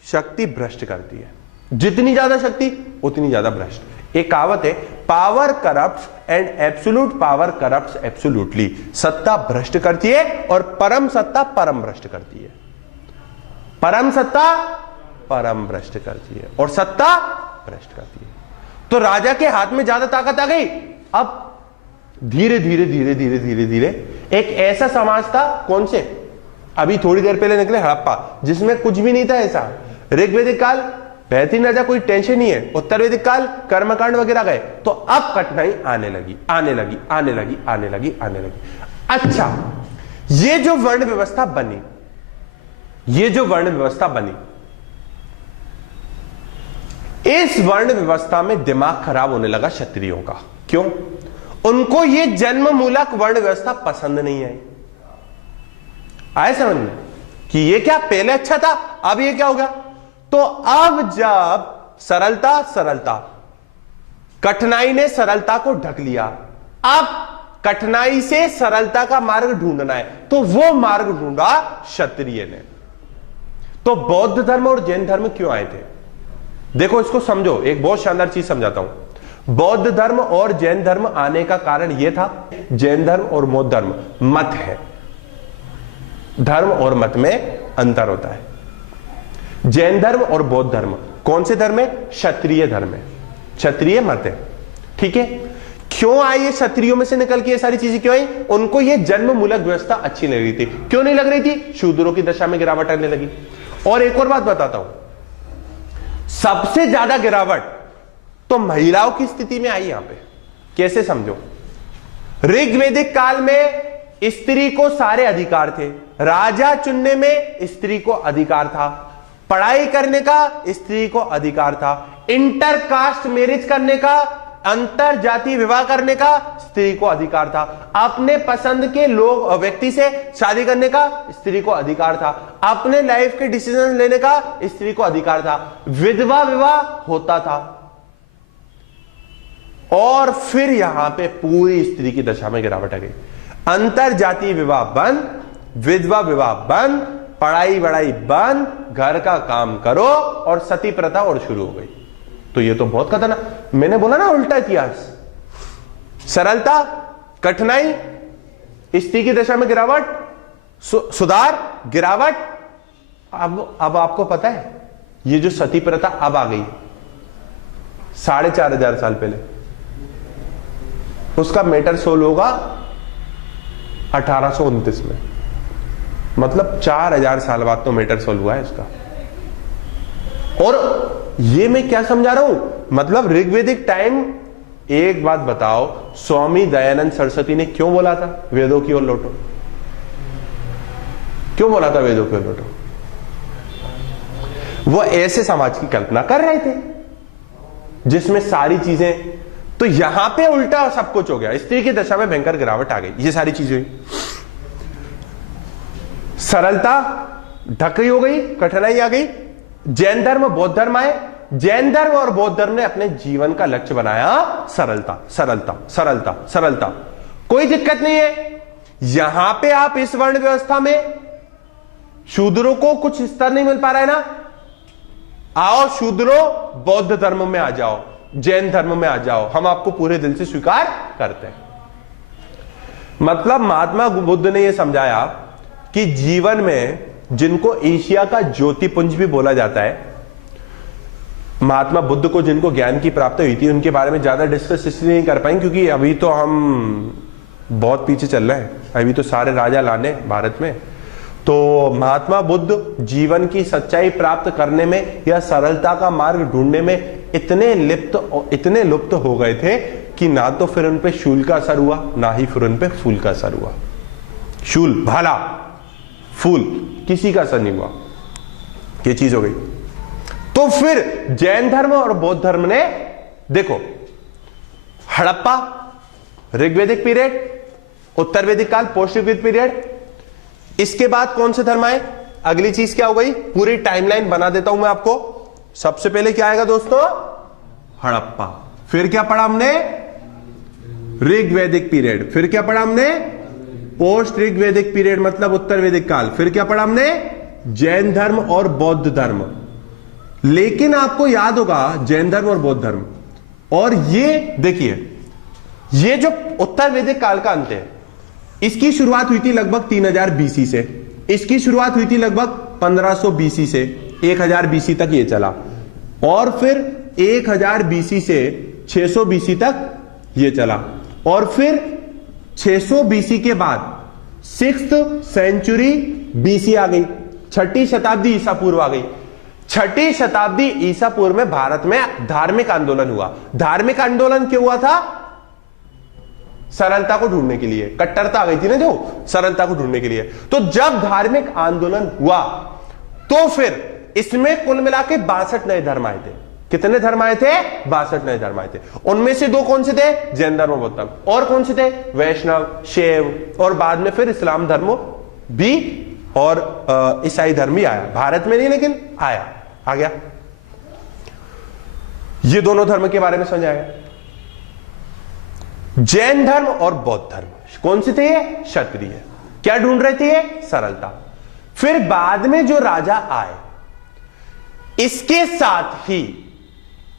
शक्ति भ्रष्ट करती है, जितनी ज्यादा शक्ति उतनी ज्यादा भ्रष्ट। एक कहावत है, power corrupts and absolute power corrupts absolutely. सत्ता भ्रष्ट करती है और परम सत्ता परम भ्रष्ट करती है। परम सत्ता परम भ्रष्ट करती है और सत्ता भ्रष्ट करती है। तो राजा के हाथ में ज्यादा ताकत आ गई। अब धीरे धीरे धीरे धीरे धीरे धीरे एक ऐसा समाज था, कौन से अभी थोड़ी देर पहले निकले, हड़प्पा, जिसमें कुछ भी नहीं था ऐसा। ऋग्वैदिक काल बेहतरीन राजा, कोई टेंशन नहीं है। उत्तर वैदिक काल कर्मकांड वगैरह गए, तो अब कठिनाई आने लगी, आने लगी, आने लगी, आने लगी, आने लगी। अच्छा, ये जो वर्ण व्यवस्था बनी, ये जो वर्ण व्यवस्था बनी, इस वर्ण व्यवस्था में दिमाग खराब होने लगा क्षत्रियों का। क्यों? उनको ये जन्म मूलक वर्ण व्यवस्था पसंद नहीं आई। आए समझ में कि ये क्या पहले अच्छा था, अब ये क्या होगा? तो अब जब सरलता, कठिनाई ने सरलता को ढक लिया, अब कठिनाई से सरलता का मार्ग ढूंढना है, तो वो मार्ग ढूंढा क्षत्रिय ने। तो बौद्ध धर्म और जैन धर्म क्यों आए थे? देखो इसको समझो, एक बहुत शानदार चीज समझाता हूं। बौद्ध धर्म और जैन धर्म आने का कारण यह था, जैन धर्म और बौद्ध धर्म मत है, धर्म और मत में अंतर होता है। जैन धर्म और बौद्ध धर्म कौन से धर्म है? क्षत्रिय धर्म है, क्षत्रिय मत है। ठीक है, क्यों आई ये क्षत्रियों में से निकल के ये सारी चीजें क्यों आई? उनको ये जन्म मूलक व्यवस्था अच्छी नहीं लग रही थी। क्यों नहीं लग रही थी? शूद्रों की दशा में गिरावट आने लगी। और एक और बात बताता हूं, सबसे ज्यादा गिरावट तो महिलाओं की स्थिति में आई। यहां पे कैसे समझो? ऋग्वैदिक काल में स्त्री को सारे अधिकार थे, राजा चुनने में स्त्री को अधिकार था, पढ़ाई करने का स्त्री को अधिकार था, इंटरकास्ट मैरिज करने का, अंतर जाति विवाह करने का स्त्री को अधिकार था, अपने पसंद के लोग व्यक्ति से शादी करने का स्त्री को अधिकार था, अपने लाइफ के डिसीजन लेने का स्त्री को अधिकार था, विधवा विवाह होता था। और फिर यहां पे पूरी स्त्री की दशा में गिरावट आ गई। अंतर जाति विवाह बंद, विधवा विवाह बंद, पढ़ाई वढ़ाई बंद, घर का काम करो, और सती प्रथा और शुरू हो गई। तो ये तो बहुत खतरनाक, मैंने बोला ना उल्टा इतिहास। सरलता, कठिनाई, स्त्री की दशा में गिरावट, सुधार, गिरावट। अब आपको पता है ये जो सती प्रथा अब आ गई 4,500 साल पहले, उसका मैटर सोल्व होगा 1829 में। मतलब 4,000 साल बाद तो मैटर सोल्व हुआ है इसका। और ये मैं क्या समझा रहा हूं, मतलब ऋग्वैदिक टाइम, एक बात बताओ, स्वामी दयानंद सरस्वती ने क्यों बोला था वेदों की ओर लौटो? क्यों बोला था वेदों की ओर लौटो? वो ऐसे समाज की कल्पना कर रहे थे जिसमें सारी चीजें, तो यहां पे उल्टा सब कुछ हो गया। स्त्री की दशा में भयंकर गिरावट आ गई, ये सारी चीजें हुई। सरलता ढकी हो गई, कठिनाई आ गई। जैन धर्म, बौद्ध धर्म आए। जैन धर्म और बौद्ध धर्म ने अपने जीवन का लक्ष्य बनाया सरलता, सरलता, सरलता, सरलता। कोई दिक्कत नहीं है, यहां पे आप इस वर्ण व्यवस्था में शूद्रों को कुछ स्तर नहीं मिल पा रहा है ना, आओ शूद्रों बौद्ध धर्म में आ जाओ, जैन धर्म में आ जाओ, हम आपको पूरे दिल से स्वीकार करते हैं। मतलब महात्मा बुद्ध ने यह समझाया कि जीवन में जिनको एशिया का ज्योतिपुंज भी बोला जाता है, महात्मा बुद्ध को जिनको ज्ञान की प्राप्ति हुई थी उनके बारे में ज्यादा डिस्कस इसलिए नहीं कर पाएंगे क्योंकि अभी तो हम बहुत पीछे चल रहे हैं, अभी तो सारे राजा लाने भारत में। तो महात्मा बुद्ध जीवन की सच्चाई प्राप्त करने में या सरलता का मार्ग ढूंढने में इतने लुप्त हो गए थे कि ना तो फिर उन पे शूल का असर हुआ, ना ही फिर उन पे फूल का असर हुआ। शूल भाला, फूल किसी का असर नहीं हुआ, ये चीज हो गई। तो फिर जैन धर्म और बौद्ध धर्म ने देखो, हड़प्पा ऋग्वैदिक पीरियड, उत्तर वैदिक काल पोस्ट ऋग्वैदिक पीरियड, इसके बाद कौन से धर्म आए? अगली चीज क्या हो गई? पूरी टाइमलाइन बना देता हूं मैं आपको। सबसे पहले क्या आएगा दोस्तों? हड़प्पा। फिर क्या पढ़ा हमने? ऋग्वैदिक पीरियड। फिर क्या पढ़ा हमने? पोस्ट ऋग्वैदिक पीरियड मतलब उत्तर वैदिक काल। फिर क्या पढ़ा हमने? जैन धर्म और बौद्ध धर्म। लेकिन आपको याद होगा जैन धर्म और बौद्ध धर्म, और ये देखिए, ये जो उत्तर वैदिक काल का अंत है, इसकी शुरुआत हुई थी लगभग 3000 बीसी से, इसकी शुरुआत हुई थी लगभग 1500 बीसी से 1000 बीसी तक ये चला, और फिर 1000 बीसी से 600 बीसी तक ये चला, और फिर 600 बीसी के बाद 6th सेंचुरी बीसी आ गई, 6ठी शताब्दी ईसा पूर्व आ गई। 6ठी शताब्दी ईसा पूर्व में भारत में धार्मिक आंदोलन हुआ। धार्मिक आंदोलन क्यों हुआ था? सरलता को ढूंढने के लिए, कट्टरता आ गई थी ना जो, सरलता को ढूंढने के लिए। तो जब धार्मिक आंदोलन हुआ तो फिर इसमें कुल मिला के 62 नए धर्म आए थे। कितने धर्म आए थे? 62 नए धर्म आए थे। उनमें से 2 कौन से थे? जैन धर्म, बौद्ध धर्म। और कौन से थे? वैष्णव, शैव, और बाद में फिर इस्लाम धर्म भी और ईसाई धर्म भी आया। भारत में नहीं लेकिन आया, आ गया। ये दोनों धर्म के बारे में समझ आया। जैन धर्म और बौद्ध धर्म कौन से थे? क्षत्रिय। क्या ढूंढ रहे थे? सरलता। फिर बाद में जो राजा आए, इसके साथ ही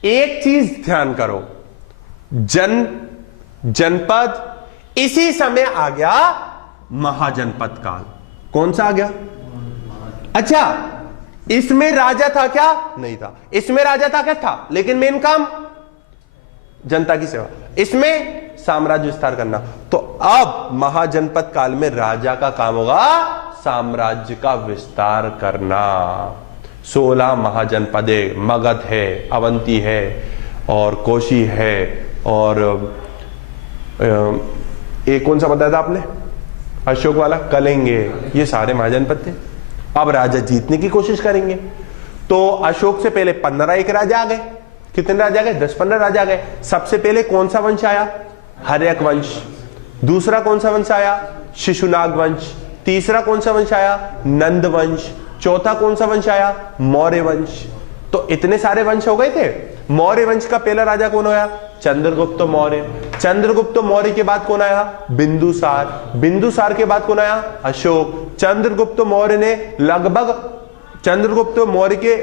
एक चीज ध्यान करो, जनपद, इसी समय आ गया महाजनपद काल। कौन सा आ गया? अच्छा, इसमें राजा था क्या? नहीं था। इसमें राजा था क्या? था, लेकिन मेन काम जनता की सेवा, इसमें साम्राज्य विस्तार करना। तो अब महाजनपद काल में राजा का काम होगा साम्राज्य का विस्तार करना। 16 महाजनपदे, मगध है, अवंती है और कोशी है और एक कौन सा बताया था आपने? अशोक वाला, कलिंगे, ये सारे महाजनपद थे। अब राजा जीतने की कोशिश करेंगे। तो अशोक से पहले 15 एक राजा आ गए। कितने राजा आ गए? 10-15 राजा आ गए। सबसे पहले कौन सा वंश आया? हर्यक वंश। दूसरा कौन सा वंश आया? शिशुनाग वंश। तीसरा कौन सा वंश आया? नंद वंश। चौथा कौन सा वंश आया? मौर्य वंश। तो इतने सारे वंश हो गए थे। मौर्य वंश का पहला राजा कौन आया? चंद्रगुप्त मौर्य। चंद्रगुप्त मौर्य के बाद कौन आया? बिंदुसार। बिंदुसार के बाद कौन आया? अशोक। चंद्रगुप्त मौर्य ने लगभग चंद्रगुप्त मौर्य के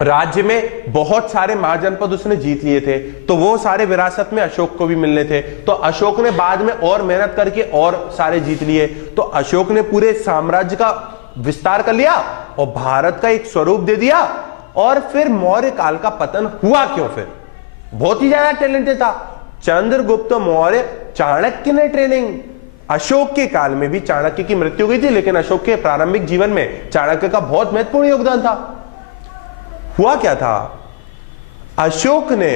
राज्य में बहुत सारे महाजनपद उसने जीत लिए थे, तो वो सारे विरासत में अशोक को भी मिलने थे। तो अशोक ने बाद में और मेहनत करके और सारे जीत लिए। तो अशोक ने पूरे साम्राज्य का विस्तार कर लिया और भारत का एक स्वरूप दे दिया। और फिर मौर्य काल का पतन हुआ क्यों? फिर बहुत ही ज्यादा टैलेंटेड था चंद्रगुप्त मौर्य। चाणक्य ने ट्रेनिंग, अशोक के काल में भी चाणक्य की मृत्यु हुई थी, लेकिन अशोक के प्रारंभिक जीवन में चाणक्य का बहुत महत्वपूर्ण योगदान था। हुआ क्या था? अशोक ने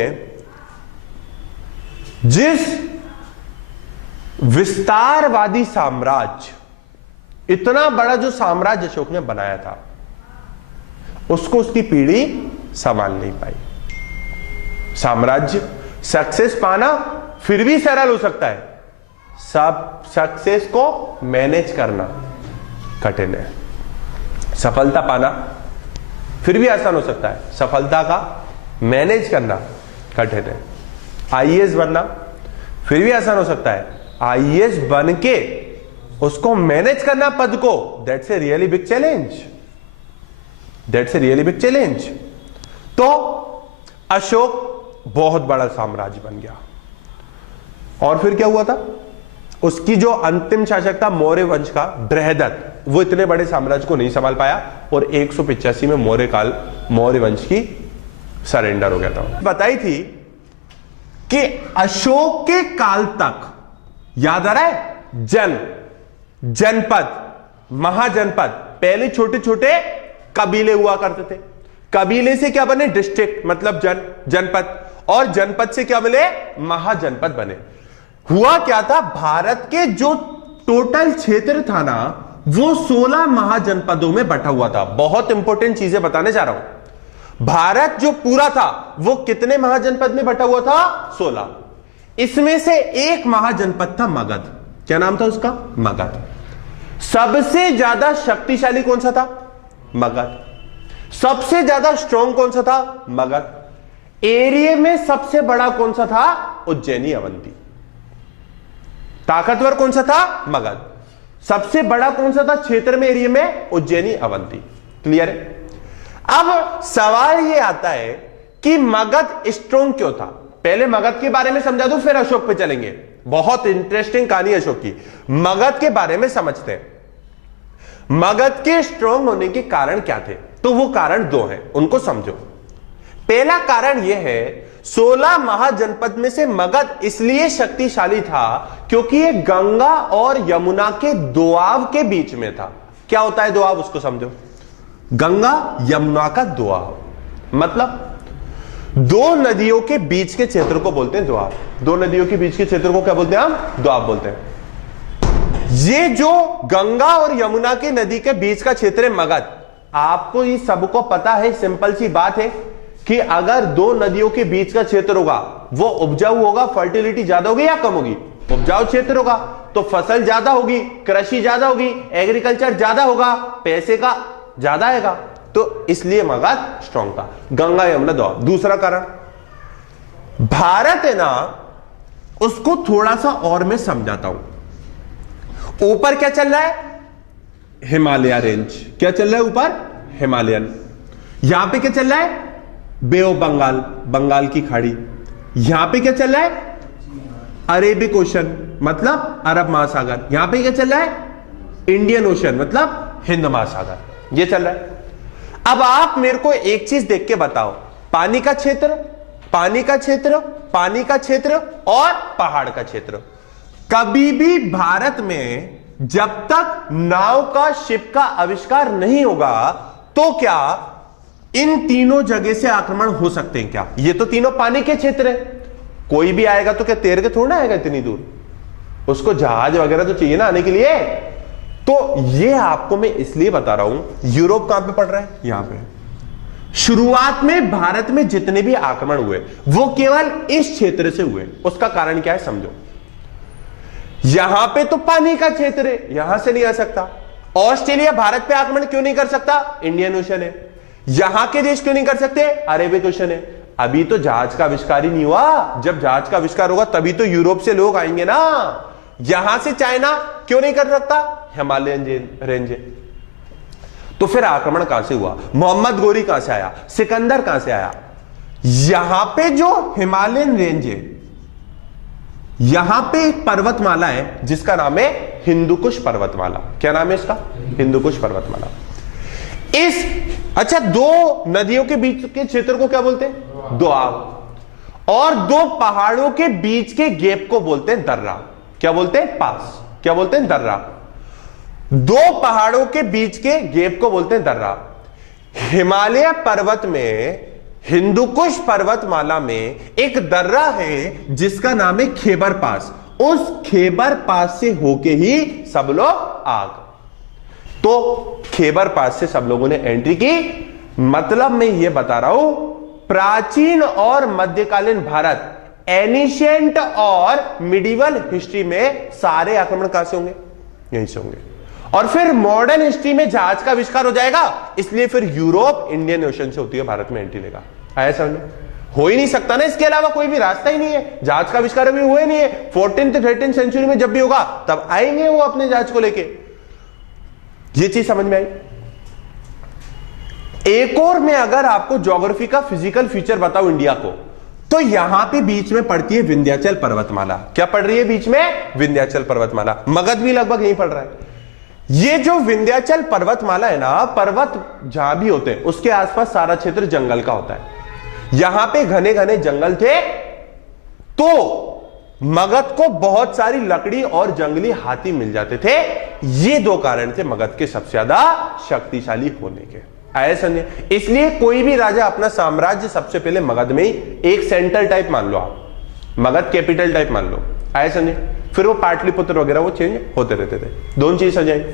जिस विस्तारवादी साम्राज्य, इतना बड़ा जो साम्राज्य अशोक ने बनाया था, उसको उसकी पीढ़ी संभाल नहीं पाई। साम्राज्य सक्सेस पाना फिर भी सरल हो सकता है, सब सक्सेस को मैनेज करना कठिन है। सफलता पाना फिर भी आसान हो सकता है, सफलता का मैनेज करना कठिन है। आईएएस बनना फिर भी आसान हो सकता है, आईएएस बन के उसको मैनेज करना पद को, that's a really big challenge, that's a really big challenge. तो अशोक बहुत बड़ा साम्राज्य बन गया। और फिर क्या हुआ था? उसकी जो अंतिम शासक था मौर्य वंश का बृहदत्त, वो इतने बड़े साम्राज्य को नहीं संभाल पाया और 185 में मौर्य वंश की सरेंडर हो गया था। बताई थी कि अशोक के काल तक, याद आ रहा है, जनपद, महाजनपद, पहले छोटे छोटे कबीले हुआ करते थे। कबीले से क्या बने? डिस्ट्रिक्ट, मतलब जनपद, और जनपद से क्या बने? महाजनपद बने। हुआ क्या था? भारत के जो टोटल क्षेत्र था ना, वो 16 महाजनपदों में बटा हुआ था। बहुत इंपॉर्टेंट चीजें बताने जा रहा हूं। भारत जो पूरा था वो कितने महाजनपद में बटा हुआ था? 16। इसमें से एक महाजनपद था मगध। क्या नाम था उसका? मगध। सबसे ज्यादा शक्तिशाली कौन सा था? मगध। सबसे ज्यादा स्ट्रॉन्ग कौन सा था? मगध। एरिया में सबसे बड़ा कौन सा था? उज्जैनी अवंती। ताकतवर कौन सा था? मगध। सबसे बड़ा कौन सा था क्षेत्र में, एरिया में? उज्जैनी अवंती। क्लियर है? अब सवाल यह आता है कि मगध स्ट्रॉन्ग क्यों था? पहले मगध के बारे में समझा दूं, फिर अशोक पे चलेंगे। बहुत इंटरेस्टिंग कहानी अशोक की। मगध के बारे में समझते हैं। मगध के स्ट्रॉन्ग होने के कारण क्या थे? तो वो कारण दो हैं, उनको समझो। पहला कारण यह है, 16 महाजनपद में से मगध इसलिए शक्तिशाली था क्योंकि ये गंगा और यमुना के दोआब के बीच में था। क्या होता है दोआब? उसको समझो। गंगा यमुना का दोआब, मतलब दो नदियों के बीच के क्षेत्र को बोलते हैं दोआब। दो नदियों के बीच के क्षेत्र को क्या बोलते हैं हम? दोआब बोलते हैं। ये जो गंगा और यमुना के नदी के बीच का क्षेत्र है मगध, आपको ये सबको पता है, सिंपल सी बात है कि अगर दो नदियों के बीच का क्षेत्र होगा वो उपजाऊ होगा, फर्टिलिटी ज्यादा होगी या कम होगी? उपजाऊ क्षेत्र होगा तो फसल ज्यादा होगी, कृषि ज्यादा होगी, एग्रीकल्चर ज्यादा होगा, पैसे का ज्यादा आएगा। तो इसलिए मगध स्ट्रॉन्ग था। गंगा यमुना दोआब। दूसरा कारण, भारत है ना, उसको थोड़ा सा और मैं समझाता हूं। ऊपर क्या चल रहा है? हिमालय रेंज। क्या चल रहा है ऊपर? हिमालयन। यहां पे क्या चल रहा है? बे ऑफ बंगाल, बंगाल की खाड़ी। यहां पे क्या चल रहा है? अरेबिक ओशन, मतलब अरब महासागर। यहां पे क्या चल रहा है? इंडियन ओशन मतलब हिंद महासागर, ये चल रहा है। अब आप मेरे को एक चीज देख के बताओ, पानी का क्षेत्र, पानी का क्षेत्र, पानी का क्षेत्र और पहाड़ का क्षेत्र। कभी भी भारत में जब तक नाव का, शिप का आविष्कार नहीं होगा, तो क्या इन तीनों जगह से आक्रमण हो सकते हैं क्या? ये तो तीनों पानी के क्षेत्र है, कोई भी आएगा तो क्या तैर के थोड़ा आएगा इतनी दूर, उसको जहाज वगैरह तो चाहिए ना आने के लिए। तो ये आपको मैं इसलिए बता रहा हूं। यूरोप कहां पे पड़ रहा है? यहां पे। शुरुआत में भारत में जितने भी आक्रमण हुए वो केवल इस क्षेत्र से हुए। उसका कारण क्या है समझो। यहां पे तो पानी का क्षेत्र है, यहां से नहीं आ सकता। ऑस्ट्रेलिया भारत पे आक्रमण क्यों नहीं कर सकता? इंडियन ओशन है। यहां के देश क्यों नहीं कर सकते? अरेबिक ओशन है। अभी तो जहाज का आविष्कार ही नहीं हुआ। जब जहाज का आविष्कार होगा तभी तो यूरोप से लोग आएंगे ना। यहां से चाइना क्यों नहीं कर सकता? हिमालयन रेंज है। तो फिर आक्रमण कहां से हुआ? मोहम्मद गोरी कहां से आया? सिकंदर कहां से आया? यहां पे जो हिमालयन रेंज है, यहां पे एक पर्वतमाला है जिसका नाम है हिंदुकुश पर्वतमाला। क्या नाम है इसका? हिंदुकुश पर्वतमाला। इस अच्छा, दो नदियों के बीच के क्षेत्र को क्या बोलते हैं? दोआब। और दो पहाड़ों के बीच के गैप को बोलते हैं दर्रा। क्या बोलते हैं? पास। क्या बोलते हैं? दर्रा। दो पहाड़ों के बीच के गैप को बोलते हैं दर्रा। हिमालय पर्वत में, हिंदुकुश पर्वतमाला में एक दर्रा है जिसका नाम है खैबर पास। उस खैबर पास से होके ही सब लोग आग। तो खैबर पास से सब लोगों ने एंट्री की। मतलब मैं ये बता रहा हूं, प्राचीन और मध्यकालीन भारत, एनिशिएंट और मिडिवल हिस्ट्री में सारे आक्रमण कहां से होंगे? यहीं से होंगे। और फिर मॉडर्न हिस्ट्री में जहाज का आविष्कार हो जाएगा, इसलिए फिर यूरोप इंडियन ओशन से होती है भारत में एंट्री लेगा। आया समझ? हो ही नहीं सकता ना, इसके अलावा कोई भी रास्ता ही नहीं है। जहाज का आविष्कार अभी हुए नहीं है। 14th 13th सेंचुरी में जब भी होगा तब आएंगे वो अपने जहाज को लेके। ये चीज समझ में आई? एक और मैं अगर आपको ज्योग्राफी का फिजिकल फीचर बताऊं इंडिया को, तो यहां पे बीच में पड़ती है विंध्याचल पर्वतमाला। क्या पड़ रही है बीच में? विंध्याचल पर्वतमाला। मगध भी लगभग यहीं पड़ रहा है। ये जो विंध्याचल पर्वतमाला है ना, पर्वत जहां भी होते हैं उसके आसपास सारा क्षेत्र जंगल का होता है। यहां पे घने घने जंगल थे, तो मगध को बहुत सारी लकड़ी और जंगली हाथी मिल जाते थे। ये दो कारण थे मगध के सबसे ज्यादा शक्तिशाली होने के। आए समझे? इसलिए कोई भी राजा अपना साम्राज्य सबसे पहले मगध में ही एक सेंटर टाइप मान लो, आप मगध कैपिटल टाइप मान लो। आए समझे? फिर वो पाटलिपुत्र वगैरह वो चेंज होते रहते थे। दोनों चीज समझाई।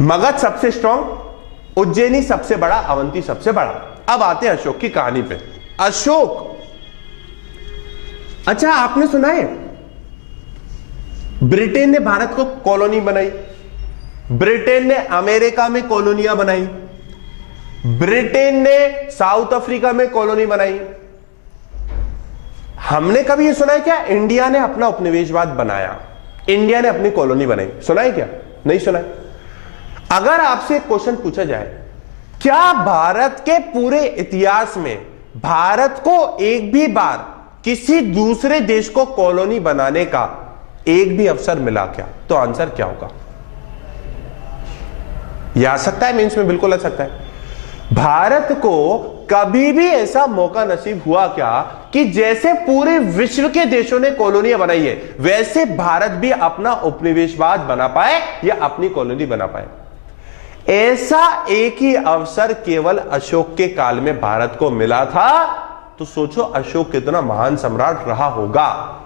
मगध सबसे स्ट्रॉन्ग, उज्जैनी सबसे बड़ा, अवंती सबसे बड़ा। अब आते हैं अशोक की कहानी पे। अशोक, अच्छा आपने सुना है ब्रिटेन ने भारत को कॉलोनी बनाई, ब्रिटेन ने अमेरिका में कॉलोनियां बनाई, ब्रिटेन ने साउथ अफ्रीका में कॉलोनी बनाई। हमने कभी ये सुना है क्या इंडिया ने अपना उपनिवेशवाद बनाया, इंडिया ने अपनी कॉलोनी बनाई? सुना है क्या? नहीं सुना है। अगर आपसे एक क्वेश्चन पूछा जाए, क्या भारत के पूरे इतिहास में भारत को एक भी बार किसी दूसरे देश को कॉलोनी बनाने का एक भी अवसर मिला क्या? तो आंसर क्या होगा? यह आ सकता है, मीन्स में बिल्कुल आ सकता है। भारत को कभी भी ऐसा मौका नसीब हुआ क्या कि जैसे पूरे विश्व के देशों ने कॉलोनियां बनाई है, वैसे भारत भी अपना उपनिवेशवाद बना पाए या अपनी कॉलोनी बना पाए? ऐसा एक ही अवसर केवल अशोक के काल में भारत को मिला था। तो सोचो अशोक कितना महान सम्राट रहा होगा।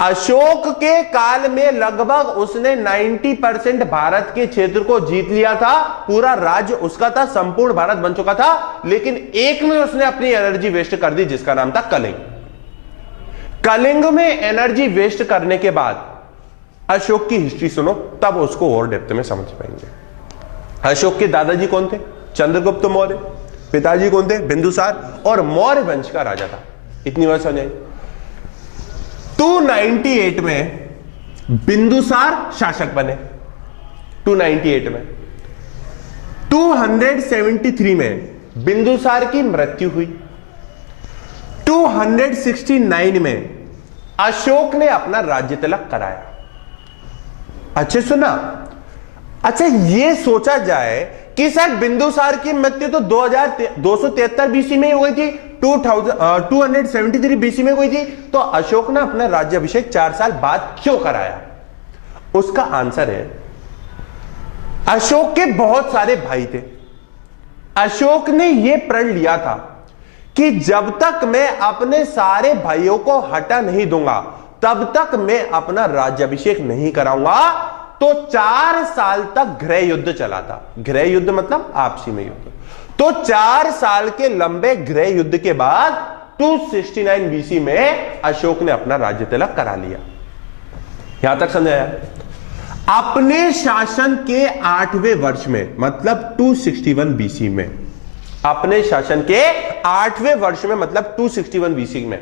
अशोक के काल में लगभग उसने 90% भारत के क्षेत्र को जीत लिया था। पूरा राज्य उसका था, संपूर्ण भारत बन चुका था। लेकिन एक में उसने अपनी एनर्जी वेस्ट कर दी जिसका नाम था कलिंग। कलिंग में एनर्जी वेस्ट करने के बाद अशोक की हिस्ट्री सुनो, तब उसको और डेप्थ में समझ पाएंगे। अशोक के दादाजी कौन थे? चंद्रगुप्त मौर्य। पिताजी कौन थे? बिंदुसार। और मौर्य वंश का राजा था। इतनी बात समझ आई। 298 में बिंदुसार शासक बने। 298 में 273 में बिंदुसार की मृत्यु हुई। 269 में अशोक ने अपना राज्य तिलक कराया। अच्छे सुना, अच्छा, ये सोचा जाए कि सर बिंदुसार की मृत्यु तो 2273 बीसी में ही हुई थी, 273 बीसी में हुई थी, तो अशोक ने अपना राज्याभिषेक 4 साल बाद क्यों कराया? उसका आंसर है, अशोक के बहुत सारे भाई थे। अशोक ने यह प्रण लिया था कि जब तक मैं अपने सारे भाइयों को हटा नहीं दूंगा तब तक मैं अपना राज्याभिषेक नहीं कराऊंगा। तो 4 साल तक गृह युद्ध चला था। गृह युद्ध मतलब आपसी में युद्ध। तो 4 साल के लंबे गृह युद्ध के बाद 269 बीसी में अशोक ने अपना राज्य तिलक करा लिया। यहां तक समझाया? अपने शासन के 8वें वर्ष में, मतलब 261 बीसी में, अपने शासन के 8वें वर्ष में मतलब 261 बीसी में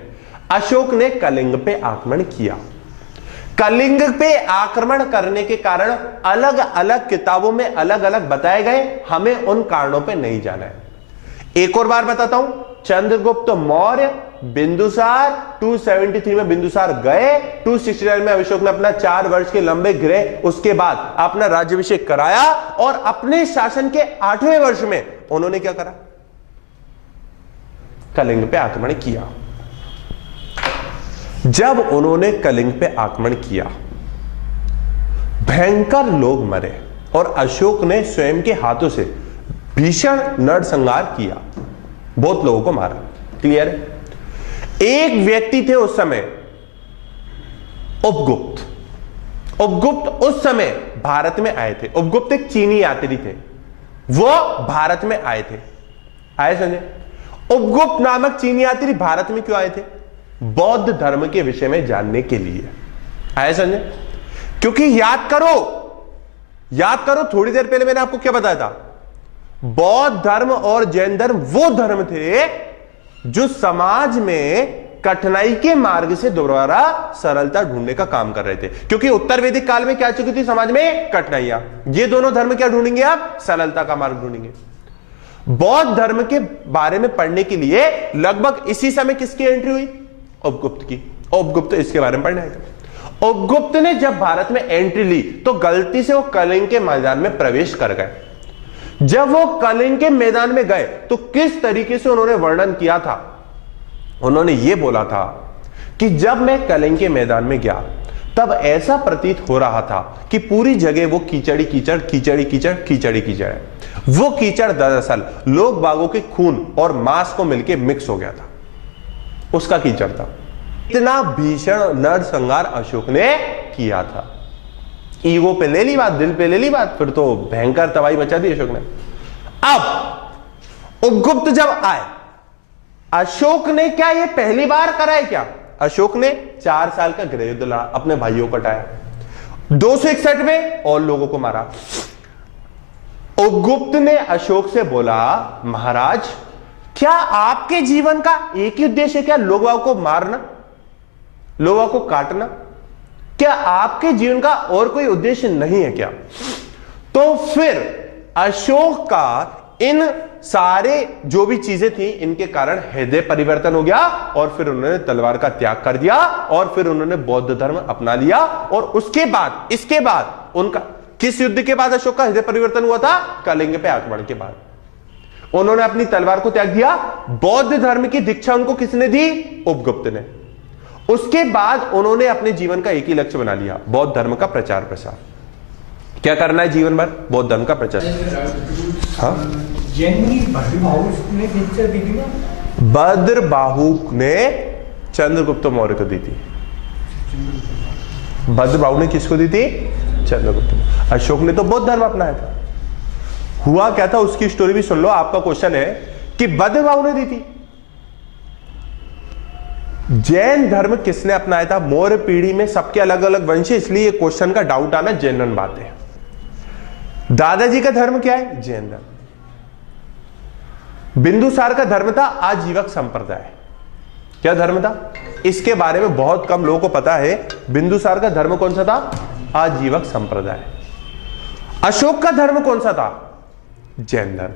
अशोक ने कलिंग पे आक्रमण किया। कलिंग पे आक्रमण करने के कारण अलग अलग किताबों में अलग अलग बताए गए, हमें उन कारणों पे नहीं जाना है। एक और बार बताता हूं, चंद्रगुप्त मौर्य, बिंदुसार, 273 में बिंदुसार गए, 269 में अशोक ने अपना 4 वर्ष के लंबे गृह, उसके बाद अपना राज्याभिषेक कराया और अपने शासन के 8वें वर्ष में उन्होंने क्या करा? कलिंग पे आक्रमण किया। जब उन्होंने कलिंग पे आक्रमण किया, भयंकर लोग मरे और अशोक ने स्वयं के हाथों से भीषण नरसंहार किया, बहुत लोगों को मारा। क्लियर है? एक व्यक्ति थे उस समय, उपगुप्त। उपगुप्त उस समय भारत में आए थे। उपगुप्त एक चीनी यात्री थे, वो भारत में आए थे। आए समझे? उपगुप्त नामक चीनी यात्री भारत में क्यों आए थे? बौद्ध धर्म के विषय में जानने के लिए आए। समझे? क्योंकि याद करो थोड़ी देर पहले मैंने आपको क्या बताया था? बौद्ध धर्म और जैन धर्म वो धर्म थे जो समाज में कठिनाई के मार्ग से दोबारा सरलता ढूंढने का काम कर रहे थे। क्योंकि उत्तर वैदिक काल में क्या चुकी थी समाज में? कठिनाइयां। ये दोनों धर्म क्या ढूंढेंगे? आप सरलता का मार्ग ढूंढेंगे। बौद्ध धर्म के बारे में पढ़ने के लिए लगभग इसी समय किसकी एंट्री हुई? उपगुप्त की। उपगुप्त इसके बारे में पढ़ना है। उपगुप्त ने जब भारत में एंट्री ली तो गलती से वो कलिंग के मैदान में प्रवेश कर गए। जब वो कलिंग के मैदान में गए तो किस तरीके से उन्होंने वर्णन किया था? उन्होंने ये बोला था कि जब मैं कलिंग के मैदान में गया तब ऐसा प्रतीत हो रहा था कि पूरी जगह वो कीचड़ी कीचड़ कीचड़ी कीचड़ कीचड़ी कीचड़ है। वो कीचड़ दरअसल लोग बागों के खून और मांस को मिलकर मिक्स हो गया था, उसका कीचड़ था। इतना भीषण नरसंहार अशोक ने किया था। ईगो पे ले ली बात, दिल पे ले ली बात, फिर तो भयंकर तबाही मचा दी अशोक ने। अब उपगुप्त जब आए, अशोक ने क्या ये पहली बार करा है क्या? अशोक ने 4 साल का गृह युद्ध लड़ा, अपने भाइयों को हटाया, 261 में और लोगों को मारा। उपगुप्त ने अशोक से बोला, महाराज क्या आपके जीवन का एक ही उद्देश्य है क्या? लोगों को मारना, लोगों को काटना? क्या आपके जीवन का और कोई उद्देश्य नहीं है क्या? तो फिर अशोक का इन सारे जो भी चीजें थी इनके कारण हृदय परिवर्तन हो गया और फिर उन्होंने तलवार का त्याग कर दिया और फिर उन्होंने बौद्ध धर्म अपना लिया। और उसके बाद, इसके बाद उनका किस युद्ध के बाद अशोक का हृदय परिवर्तन हुआ था? कलिंग पे आक्रमण के बाद उन्होंने अपनी तलवार को त्याग दिया। बौद्ध धर्म की दीक्षा उनको किसने दी? उपगुप्त ने। उसके बाद उन्होंने अपने जीवन का एक ही लक्ष्य बना लिया, बौद्ध धर्म का प्रचार प्रसार। क्या करना है जीवन भर? बौद्ध धर्म का प्रचार। हाँ, भद्रबाहु ने चंद्रगुप्त मौर्य को दी थी। भद्रबाहु ने किसको दी थी? चंद्रगुप्त। अशोक ने तो बौद्ध धर्म अपनाया था। हुआ क्या था उसकी स्टोरी भी सुन लो। आपका क्वेश्चन है कि भद्रबाहु ने दी थी। जैन धर्म किसने अपनाया था? मौर्य पीढ़ी में सबके अलग अलग वंश है, इसलिए क्वेश्चन का डाउट आना जेन्युइन बात है। दादाजी का धर्म क्या है? जैन धर्म। बिंदुसार का धर्म था आजीवक संप्रदाय। क्या धर्म था? इसके बारे में बहुत कम लोगों को पता है। बिंदुसार का धर्म कौन सा था? आजीवक संप्रदाय। अशोक का धर्म कौन सा था? जैन धर्म।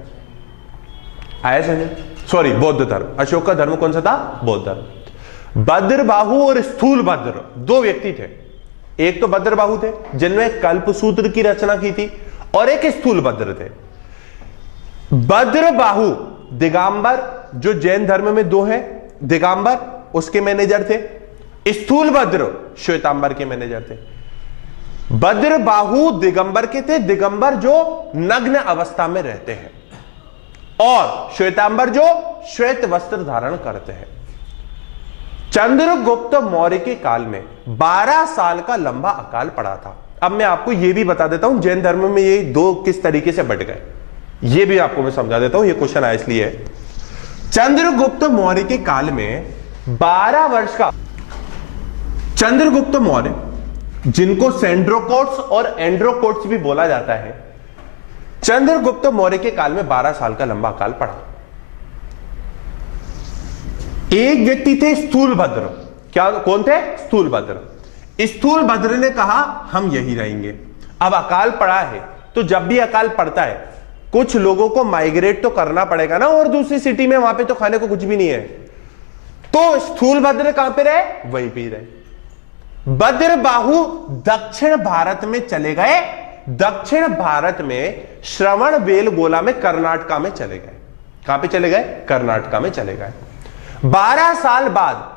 आया समझ? सॉरी, बौद्ध धर्म। अशोक का धर्म कौन सा था? बौद्ध धर्म। भद्रबाहु और स्थूल भद्र दो व्यक्ति थे। एक तो भद्रबाहु थे जिन्होंने कल्पसूत्र की रचना की थी और एक स्थूलभद्र थे। भद्रबाहु दिगंबर, जो जैन धर्म में दो हैं, दिगंबर उसके मैनेजर थे, स्थूलभद्र श्वेतांबर के मैनेजर थे। भद्रबाहु दिगंबर के थे, दिगंबर जो नग्न अवस्था में रहते हैं, और श्वेतांबर जो श्वेत वस्त्र धारण करते हैं। चंद्रगुप्त मौर्य के काल में 12 साल का लंबा अकाल पड़ा था। अब मैं आपको यह भी बता देता हूं जैन धर्म में ये दो किस तरीके से बट गए, ये भी आपको मैं समझा देता हूं, ये क्वेश्चन आया इसलिए। चंद्रगुप्त मौर्य के काल में 12 वर्ष का चंद्रगुप्त मौर्य, जिनको सेंड्रोकोट्स और एंड्रोकोट्स भी बोला जाता है, चंद्रगुप्त मौर्य के काल में 12 साल का लंबा काल पड़ा। एक व्यक्ति थे स्थूलभद्र, क्या कौन थे? स्थूलभद्र। स्थूलभद्र ने कहा हम यही रहेंगे। अब अकाल पड़ा है तो जब भी अकाल पड़ता है कुछ लोगों को माइग्रेट तो करना पड़ेगा ना, और दूसरी सिटी में, वहां पे तो खाने को कुछ भी नहीं है। तो स्थूलभद्र कहां पे रहे? वहीं पे रहे। भद्रबाहु दक्षिण भारत में चले गए, दक्षिण भारत में श्रवणबेलगोला में कर्नाटका में चले गए। कहां पे चले गए? कर्नाटका में चले गए। 12 साल बाद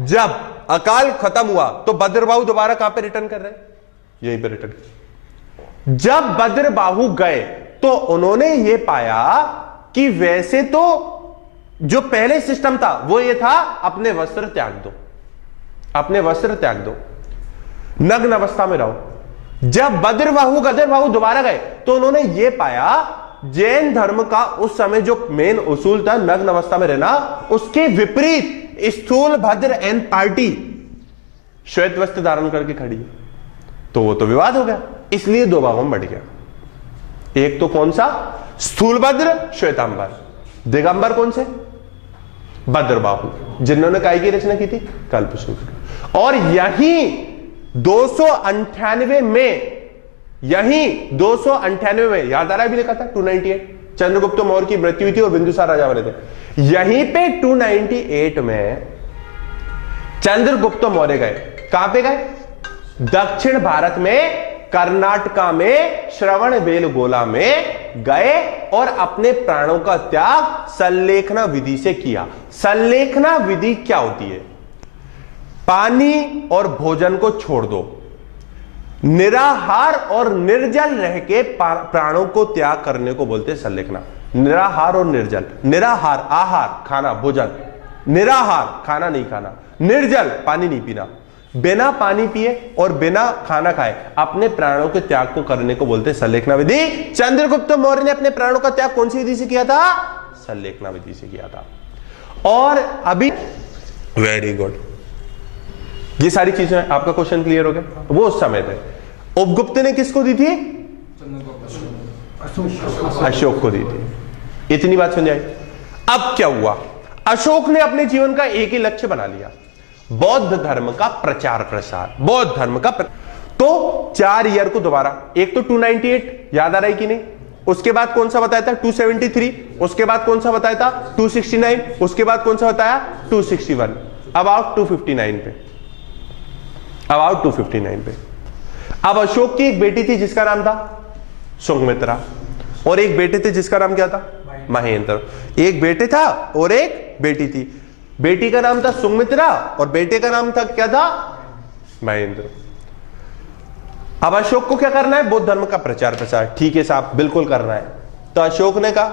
जब अकाल खत्म हुआ तो भद्रबाहु दोबारा कहां पे रिटर्न कर रहे? यहीं पे रिटर्न। जब भद्रबाहु गए तो उन्होंने ये पाया कि वैसे तो जो पहले सिस्टम था वो ये था, अपने वस्त्र त्याग दो, अपने वस्त्र त्याग दो, नग्न अवस्था में रहो। जब भद्रबाहु दोबारा गए तो उन्होंने यह पाया जैन धर्म का उस समय जो मेन उसूल था नग्न अवस्था में रहना, उसके विपरीत स्थूलभद्र एंड पार्टी श्वेत वस्त्र धारण करके खड़ी है। तो वो तो विवाद हो गया, इसलिए दो भागों में बढ़ गया। एक तो कौन सा? स्थूलभद्र श्वेतांबर। दिगंबर कौन से? भद्रबाहु, जिन्होंने काय की रचना की थी? कल्पसूत्र। और यही 298 में, यही 298 में, याद आ रहा है, भी लिखा था 298, चंद्रगुप्त मौर्य की मृत्यु हुई थी और बिंदुसार राजा बने थे। यहीं पे 298 में चंद्रगुप्त मौर्य गए। कहां पे गए? दक्षिण भारत में कर्नाटका में श्रवणबेलगोला में गए और अपने प्राणों का त्याग संलेखना विधि से किया। संलेखना विधि क्या होती है? पानी और भोजन को छोड़ दो, निराहार और निर्जल रह के प्राणों को त्याग करने को बोलते हैं संलेखना। निराहार और निर्जल, निराहार आहार खाना भोजन, निराहार खाना नहीं खाना, निर्जल पानी नहीं पीना, बिना पानी पिए और बिना खाना खाए अपने प्राणों के त्याग को करने को बोलते हैं संलेखना विधि। चंद्रगुप्त मौर्य ने अपने प्राणों का त्याग कौन सी विधि से किया था? संलेखना विधि से किया था। और अभी वेरी गुड, ये सारी चीजें आपका क्वेश्चन क्लियर हो गया। वो उस समय थे। उपगुप्त ने किसको दी थी? अशोक को दी थी। इतनी बात समझ आई। अब क्या हुआ? अशोक ने अपने जीवन का एक ही लक्ष्य बना लिया, बौद्ध धर्म का प्रचार प्रसार, बौद्ध धर्म का तो 4 ईयर को दोबारा, एक तो 298 याद आ रहा है कि नहीं, उसके बाद कौन सा बताया था? 273, उसके बाद कौन सा बताया था? 269, उसके बाद कौन सा बताया? 261। अब आओ 259 पे, अब आओ 259 पे। अब अशोक की एक बेटी थी जिसका नाम था सुमित्रा, और एक बेटे थे जिसका नाम क्या था? महेंद्र। एक बेटे था और एक बेटी थी। बेटी का नाम था सुमित्रा और बेटे का नाम था क्या था? महेंद्र। अब अशोक को क्या करना है? बौद्ध धर्म का प्रचार प्रसार। ठीक है साहब, बिल्कुल करना है। तो अशोक ने कहा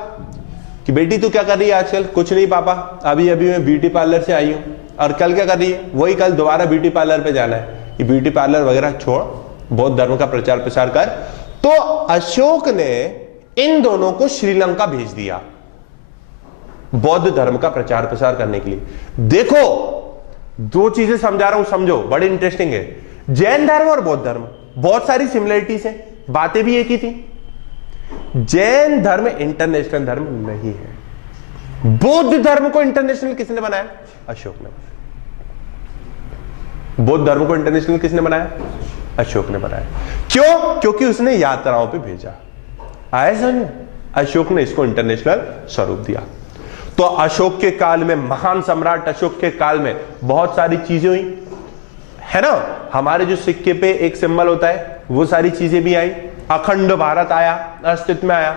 कि बेटी तू क्या कर रही है आजकल? कुछ नहीं पापा, अभी अभी मैं ब्यूटी पार्लर से आई हूं। और कल क्या कर रही है? वही कल दोबारा ब्यूटी पार्लर पे जाना है। ये ब्यूटी पार्लर वगैरह छोड़, बौद्ध धर्म का प्रचार प्रसार कर। तो अशोक ने इन दोनों को श्रीलंका भेज दिया बौद्ध धर्म का प्रचार प्रसार करने के लिए। देखो, दो चीजें समझा रहा हूं, समझो, बड़ी इंटरेस्टिंग है। जैन धर्म और बौद्ध धर्म बहुत सारी सिमिलरिटीज है, बातें भी एक ही थी। जैन धर्म इंटरनेशनल धर्म नहीं है। बौद्ध धर्म को इंटरनेशनल किसने बनाया? अशोक ने। बौद्ध धर्म को इंटरनेशनल किसने बनाया? अशोक ने बनाया। क्यों? क्योंकि उसने यात्राओं पे भेजा। आए समझ? अशोक ने इसको इंटरनेशनल स्वरूप दिया। तो अशोक के काल में, महान सम्राट अशोक के काल में बहुत सारी चीजें हुई, है ना। हमारे जो सिक्के पे एक सिंबल होता है वो सारी चीजें भी आई, अखंड भारत आया, अस्तित्व में आया,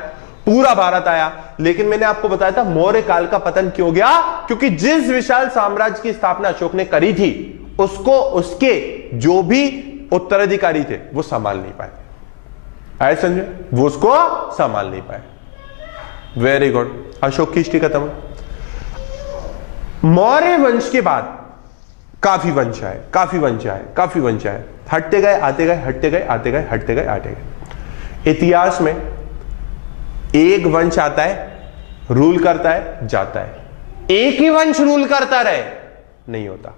पूरा भारत आया। लेकिन मैंने आपको बताया था मौर्य काल का पतन क्यों गया? क्योंकि जिस विशाल साम्राज्य की स्थापना अशोक ने करी थी उसको उसके जो भी उत्तराधिकारी थे वो संभाल नहीं पाए। आए समझे? वो उसको संभाल नहीं पाए। वेरी गुड, अशोक की हिस्ट्री खत्म। मौर्य वंश के बाद काफी वंश आए, काफी वंश आए, काफी वंश आए, हटते गए, आते गए, हटते गए, आते गए, हटते गए, आते गए। इतिहास में एक वंश आता है, रूल करता है, जाता है। एक ही वंश रूल करता रहे नहीं होता,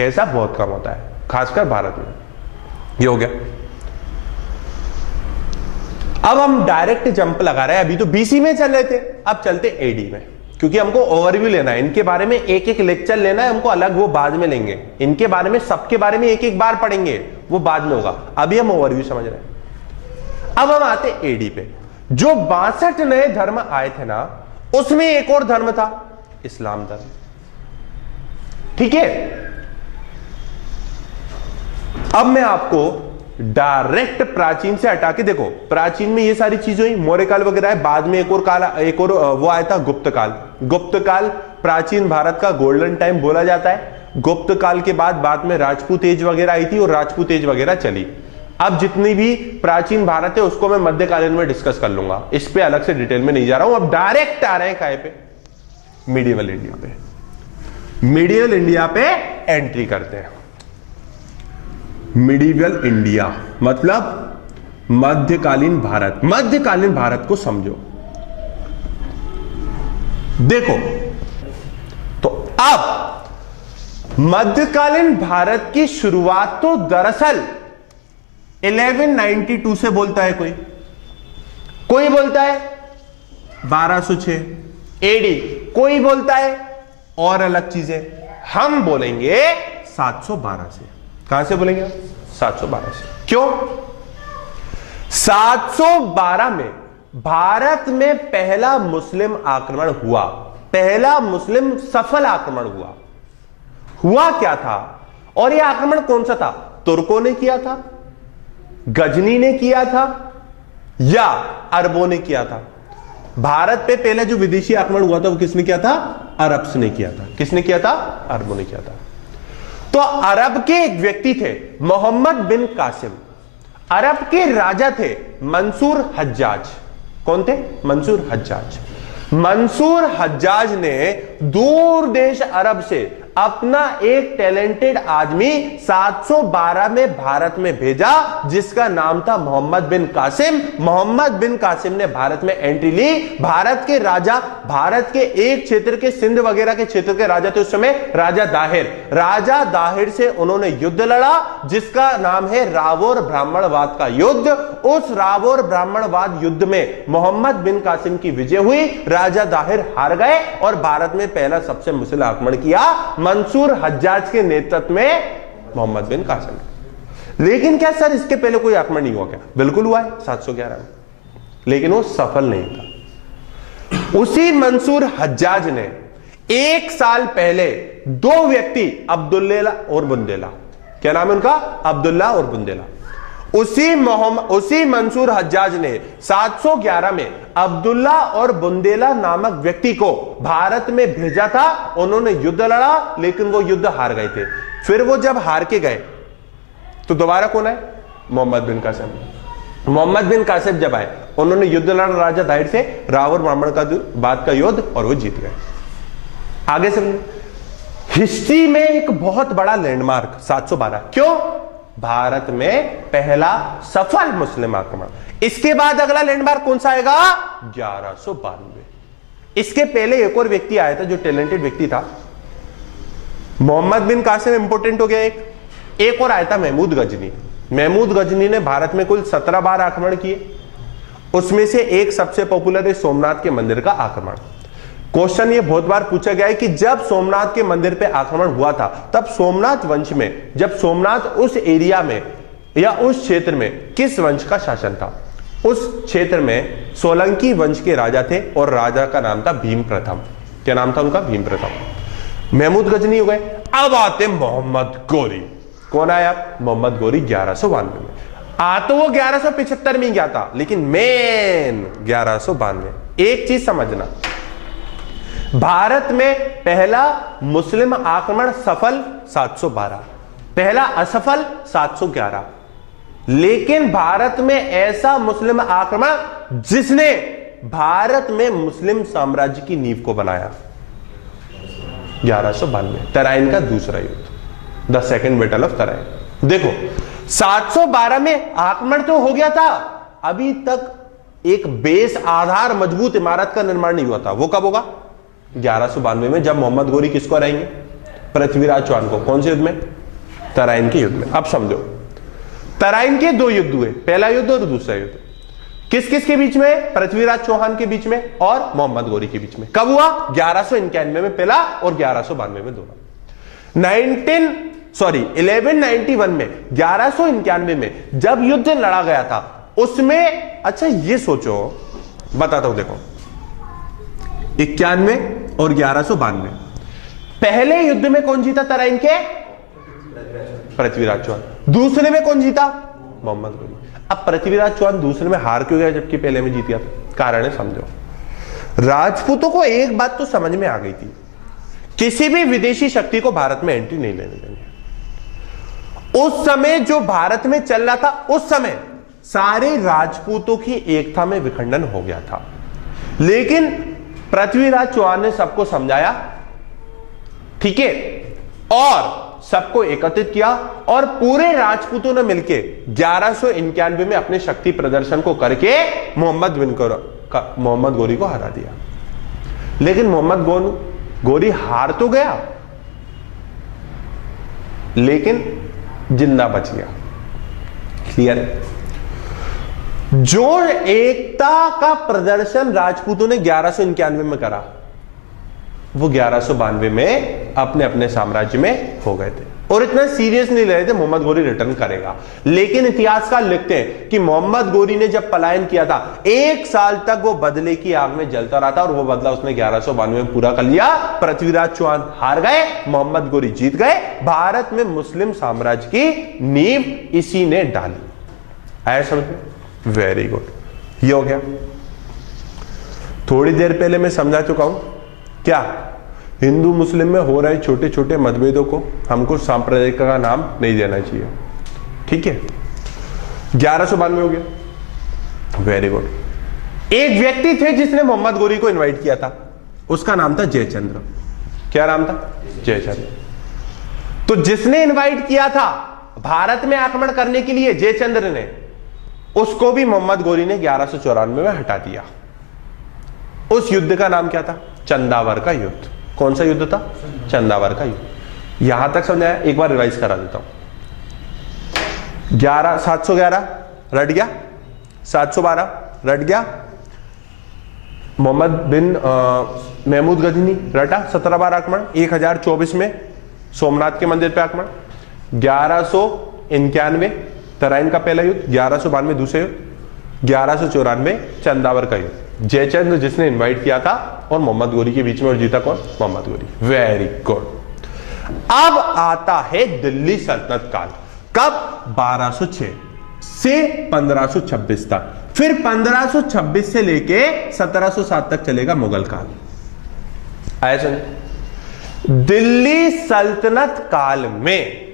ऐसा बहुत कम होता है, खासकर भारत में। ये हो गया। अब हम डायरेक्ट जंप लगा रहे हैं, अभी तो बीसी में चल रहे थे, अब चलते एडी में, क्योंकि हमको ओवरव्यू लेना है। इनके बारे में एक एक लेक्चर लेना है हमको अलग, वो बाद में लेंगे। इनके बारे में, सबके बारे में एक एक बार पढ़ेंगे, वो बाद में होगा। अभी हम ओवरव्यू समझ रहे हैं। अब हम आते एडी पे। जो 62 नए धर्म आए थे ना, उसमें एक और धर्म था, इस्लाम धर्म। ठीक है, अब मैं आपको डायरेक्ट प्राचीन से हटा के, देखो प्राचीन में ये सारी चीजें हुई, मौर्य काल वगैरह है, बाद में एक और काल, एक और वो आया था गुप्त काल। गुप्त काल प्राचीन भारत का गोल्डन टाइम बोला जाता है। गुप्त काल के बाद में राजपूत एज वगैरह आई थी और राजपूत एज वगैरह चली। अब जितनी भी प्राचीन भारत है उसको मैं मध्यकालीन में डिस्कस कर लूंगा, इस पे अलग से डिटेल में नहीं जा रहा हूं। अब डायरेक्ट आ रहे हैं काय पे? मिडिवल इंडिया पे। मिडिवल इंडिया पे एंट्री करते हैं। मिडिवल इंडिया मतलब मध्यकालीन भारत। मध्यकालीन भारत को समझो। देखो तो अब मध्यकालीन भारत की शुरुआत तो दरअसल 1192 से बोलता है कोई, कोई बोलता है 1206 एडी, कोई बोलता है और अलग चीजें। हम बोलेंगे 712 से। कहां से बोलेंगे? 712 से। क्यों? 712 में भारत में पहला मुस्लिम आक्रमण हुआ, पहला मुस्लिम सफल आक्रमण हुआ। हुआ क्या था और यह आक्रमण कौन सा था? तुर्कों ने किया था, गजनी ने किया था या अरबों ने किया था? भारत पे पहले जो विदेशी आक्रमण हुआ था वो किसने किया था? अरब्स ने किया था। किसने किया था? अरबों ने किया था। तो अरब के एक व्यक्ति थे मोहम्मद बिन कासिम। अरब के राजा थे मंसूर हज्जाज। कौन थे? मंसूर हज्जाज। मंसूर हज्जाज ने दूर देश अरब से अपना एक टैलेंटेड आदमी 712 में भारत में भेजा, जिसका नाम था मोहम्मद बिन कासिम। मोहम्मद बिन कासिम ने भारत में एंट्री ली। भारत के राजा, भारत के एक क्षेत्र के, सिंध वगैरह के क्षेत्र के राजा थे उस समय, राजा दाहिर। राजा दाहिर से उन्होंने युद्ध लड़ा जिसका नाम है रावोर ब्राह्मणवाद का युद्ध। उस रावोर ब्राह्मणवाद युद्ध में मोहम्मद बिन कासिम की विजय हुई। राजा दाहिर हार गए और भारत में पहला सबसे मुस्लिम आक्रमण किया मंसूर हज्जाज के नेतृत्व में मोहम्मद बिन कासिम। लेकिन क्या सर इसके पहले कोई आक्रमण नहीं हुआ क्या? बिल्कुल हुआ है 711 में, लेकिन वो सफल नहीं था। उसी मंसूर हज्जाज ने एक साल पहले दो व्यक्ति, अब्दुल्ला और बुंदेला, क्या नाम है उनका? अब्दुल्ला और बुंदेला। उसी मंसूर हज्जाज ने 711 में अब्दुल्ला और बुंदेला नामक व्यक्ति को भारत में भेजा था। उन्होंने युद्ध लड़ा लेकिन वो युद्ध हार गए थे। फिर वो जब हार के गए तो दोबारा कौन आए? मोहम्मद बिन कासिम। मोहम्मद बिन कासिम जब आए उन्होंने युद्ध लड़ा राजा दाहिर से, रावण ब्राह्मण का बाद का युद्ध, और वो जीत गए। आगे समझिए, हिस्ट्री में एक बहुत बड़ा लैंडमार्क 712। क्यों? भारत में पहला सफल मुस्लिम आक्रमण। इसके बाद अगला लैंडमार्क कौन सा आएगा? 1192। इसके पहले एक और व्यक्ति आया था जो टैलेंटेड व्यक्ति था, मोहम्मद बिन कासिम इंपोर्टेंट हो गया। एक और आया था महमूद गजनी। महमूद गजनी ने भारत में कुल 17 बार आक्रमण किए। उसमें से एक सबसे पॉपुलर है सोमनाथ के मंदिर का आक्रमण। क्वेश्चन ये बहुत बार पूछा गया है कि जब सोमनाथ के मंदिर पे आक्रमण हुआ था तब सोमनाथ वंश में, जब सोमनाथ उस एरिया में या उस क्षेत्र में किस वंश का शासन था? उस क्षेत्र में सोलंकी वंश के राजा थे और राजा का नाम था भीम प्रथम। क्या नाम था उनका? भीम प्रथम। महमूद गजनी हो गए। अब आते मोहम्मद गोरी। कौन आया? मोहम्मद गोरी 1192 में। तो वो 1175 में गया था, लेकिन मेन 1192। एक चीज समझना, भारत में पहला मुस्लिम आक्रमण सफल 712, पहला असफल 711, लेकिन भारत में ऐसा मुस्लिम आक्रमण जिसने भारत में मुस्लिम साम्राज्य की नींव को बनाया 1192, तराइन का दूसरा युद्ध, the second battle of Tarain. देखो 712 में आक्रमण तो हो गया था, अभी तक एक बेस आधार मजबूत इमारत का निर्माण नहीं हुआ था। वो कब होगा? 1192 में, जब मोहम्मद गोरी किसको हराएंगे? पृथ्वीराज चौहान को। कौन से युद्ध में? तराइन के युद्ध में। अब समझो, तराइन के दो युद्ध हुए, पहला युद्ध और दूसरा युद्ध। किस किस के बीच में? पृथ्वीराज चौहान के बीच में और मोहम्मद गोरी के बीच में। कब हुआ? 1191 में पहला और 1192 में दोनों। 1191 में, 1191 में जब युद्ध लड़ा गया था उसमें, अच्छा ये सोचो, बताता हूं, देखो 91 और 1192, पहले युद्ध में कौन जीता तराइन के? पृथ्वीराज चौहान। दूसरे में कौन जीता? मोहम्मद गोरी। अब पृथ्वीराज चौहान दूसरे में हार क्यों गया जबकि पहले में जीत गया था? कारण है, समझो। राजपूतों को एक बात तो समझ में आ गई थी, किसी भी विदेशी शक्ति को भारत में एंट्री नहीं लेने देंगे। उस समय जो भारत में चल रहा था, उस समय सारे राजपूतों की एकता में विखंडन हो गया था, लेकिन पृथ्वीराज चौहान ने सबको समझाया, ठीक है, और सबको एकत्रित किया और पूरे राजपूतों ने मिलकर 1191 में अपने शक्ति प्रदर्शन को करके मोहम्मद गोरी को हरा दिया। लेकिन मोहम्मद गोरी हार तो गया, लेकिन जिंदा बच गया। क्लियर है? जो एकता का प्रदर्शन राजपूतों ने 1191 में करा, वो 1192 में अपने अपने साम्राज्य में हो गए थे, और इतना सीरियस नहीं ले रहे थे मोहम्मद गोरी रिटर्न करेगा। लेकिन इतिहासकार लिखते हैं कि मोहम्मद गोरी ने जब पलायन किया था, 1 साल तक वो बदले की आग में जलता रहा था, और वो बदला उसने 1192 में पूरा कर लिया। पृथ्वीराज चौहान हार गए, मोहम्मद गोरी जीत गए। भारत में मुस्लिम साम्राज्य की नींव इसी ने डाली। आया समझ में? वेरी गुड, ये हो गया। थोड़ी देर पहले मैं समझा चुका हूं, क्या हिंदू मुस्लिम में हो रहे छोटे छोटे मतभेदों को हमको सांप्रदायिक का नाम नहीं देना चाहिए। ठीक है, 1192 हो गया, वेरी गुड। एक व्यक्ति थे जिसने मोहम्मद गोरी को इनवाइट किया था, उसका नाम था जयचंद्र। क्या नाम था? जयचंद्र। तो जिसने इनवाइट किया था भारत में आक्रमण करने के लिए, जयचंद्र ने, उसको भी मोहम्मद गोरी ने 1194 में हटा दिया। उस युद्ध का नाम क्या था? चंदावर का युद्ध। कौन सा युद्ध था? चंदावर का युद्ध। यहां तक समझाया? एक बार रिवाइज करा देता हूं। 711 रट गया, 712 रट गया, मोहम्मद बिन महमूद गजनी रटा, 17 बार आक्रमण, 1024 में सोमनाथ के मंदिर पे आक्रमण, 1191 तराइन का पहला युद्ध, 1192 दूसरा युद्ध, 1194 चंदावर का युद्ध। जयचंद्र जिसने इनवाइट किया था और मोहम्मद गोरी के बीच में, और जीता कौन? मोहम्मद गोरी। Very good. अब आता है दिल्ली सल्तनत काल। कब? 1206 से 1526 तक। फिर 1526 से लेके 1707 तक चलेगा मुगल काल। आया समझ? दिल्ली सल्तनत काल में,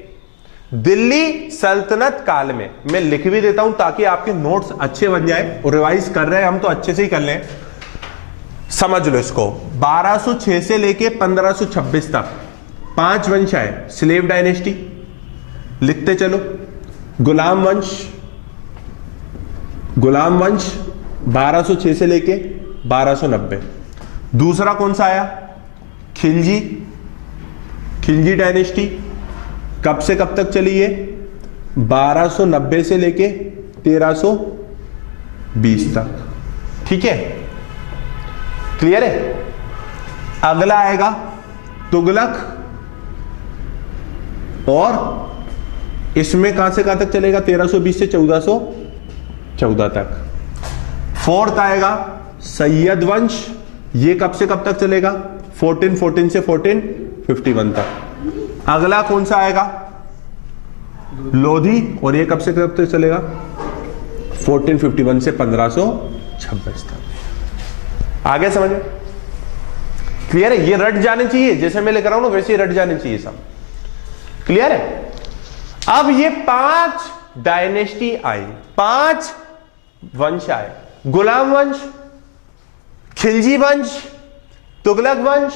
दिल्ली सल्तनत काल में, मैं लिख भी देता हूं ताकि आपके नोट्स अच्छे बन जाए, और रिवाइज कर रहे हैं हम तो अच्छे से ही कर लें। समझ लो इसको। 1206 से लेके 1526 तक 5 वंश आए। स्लेव डायनेस्टी, लिखते चलो, गुलाम वंश, गुलाम वंश 1206 से लेके 1290। दूसरा कौन सा आया? खिलजी, खिलजी डायनेस्टी। कब से कब तक चली है? 1290 से लेके 1320 तक। ठीक है, क्लियर है? अगला आएगा तुगलक, और इसमें कहां से कहां तक चलेगा? 1320 से 1414 तक। फोर्थ आएगा सैयद वंश, ये कब से कब तक चलेगा? 1414 से 1451 तक। अगला कौन सा आएगा? लोधी, और ये कब से कब तक चलेगा? 1451 से 1526 तक। आगे समझ में क्लियर है? ये रट जाने चाहिए, जैसे मैं लेकर आऊं ना वैसे ही रट जाने चाहिए सब। क्लियर है? अब ये 5 डायनेस्टी आई, 5 वंश आए, गुलाम वंश, खिलजी वंश, तुगलक वंश,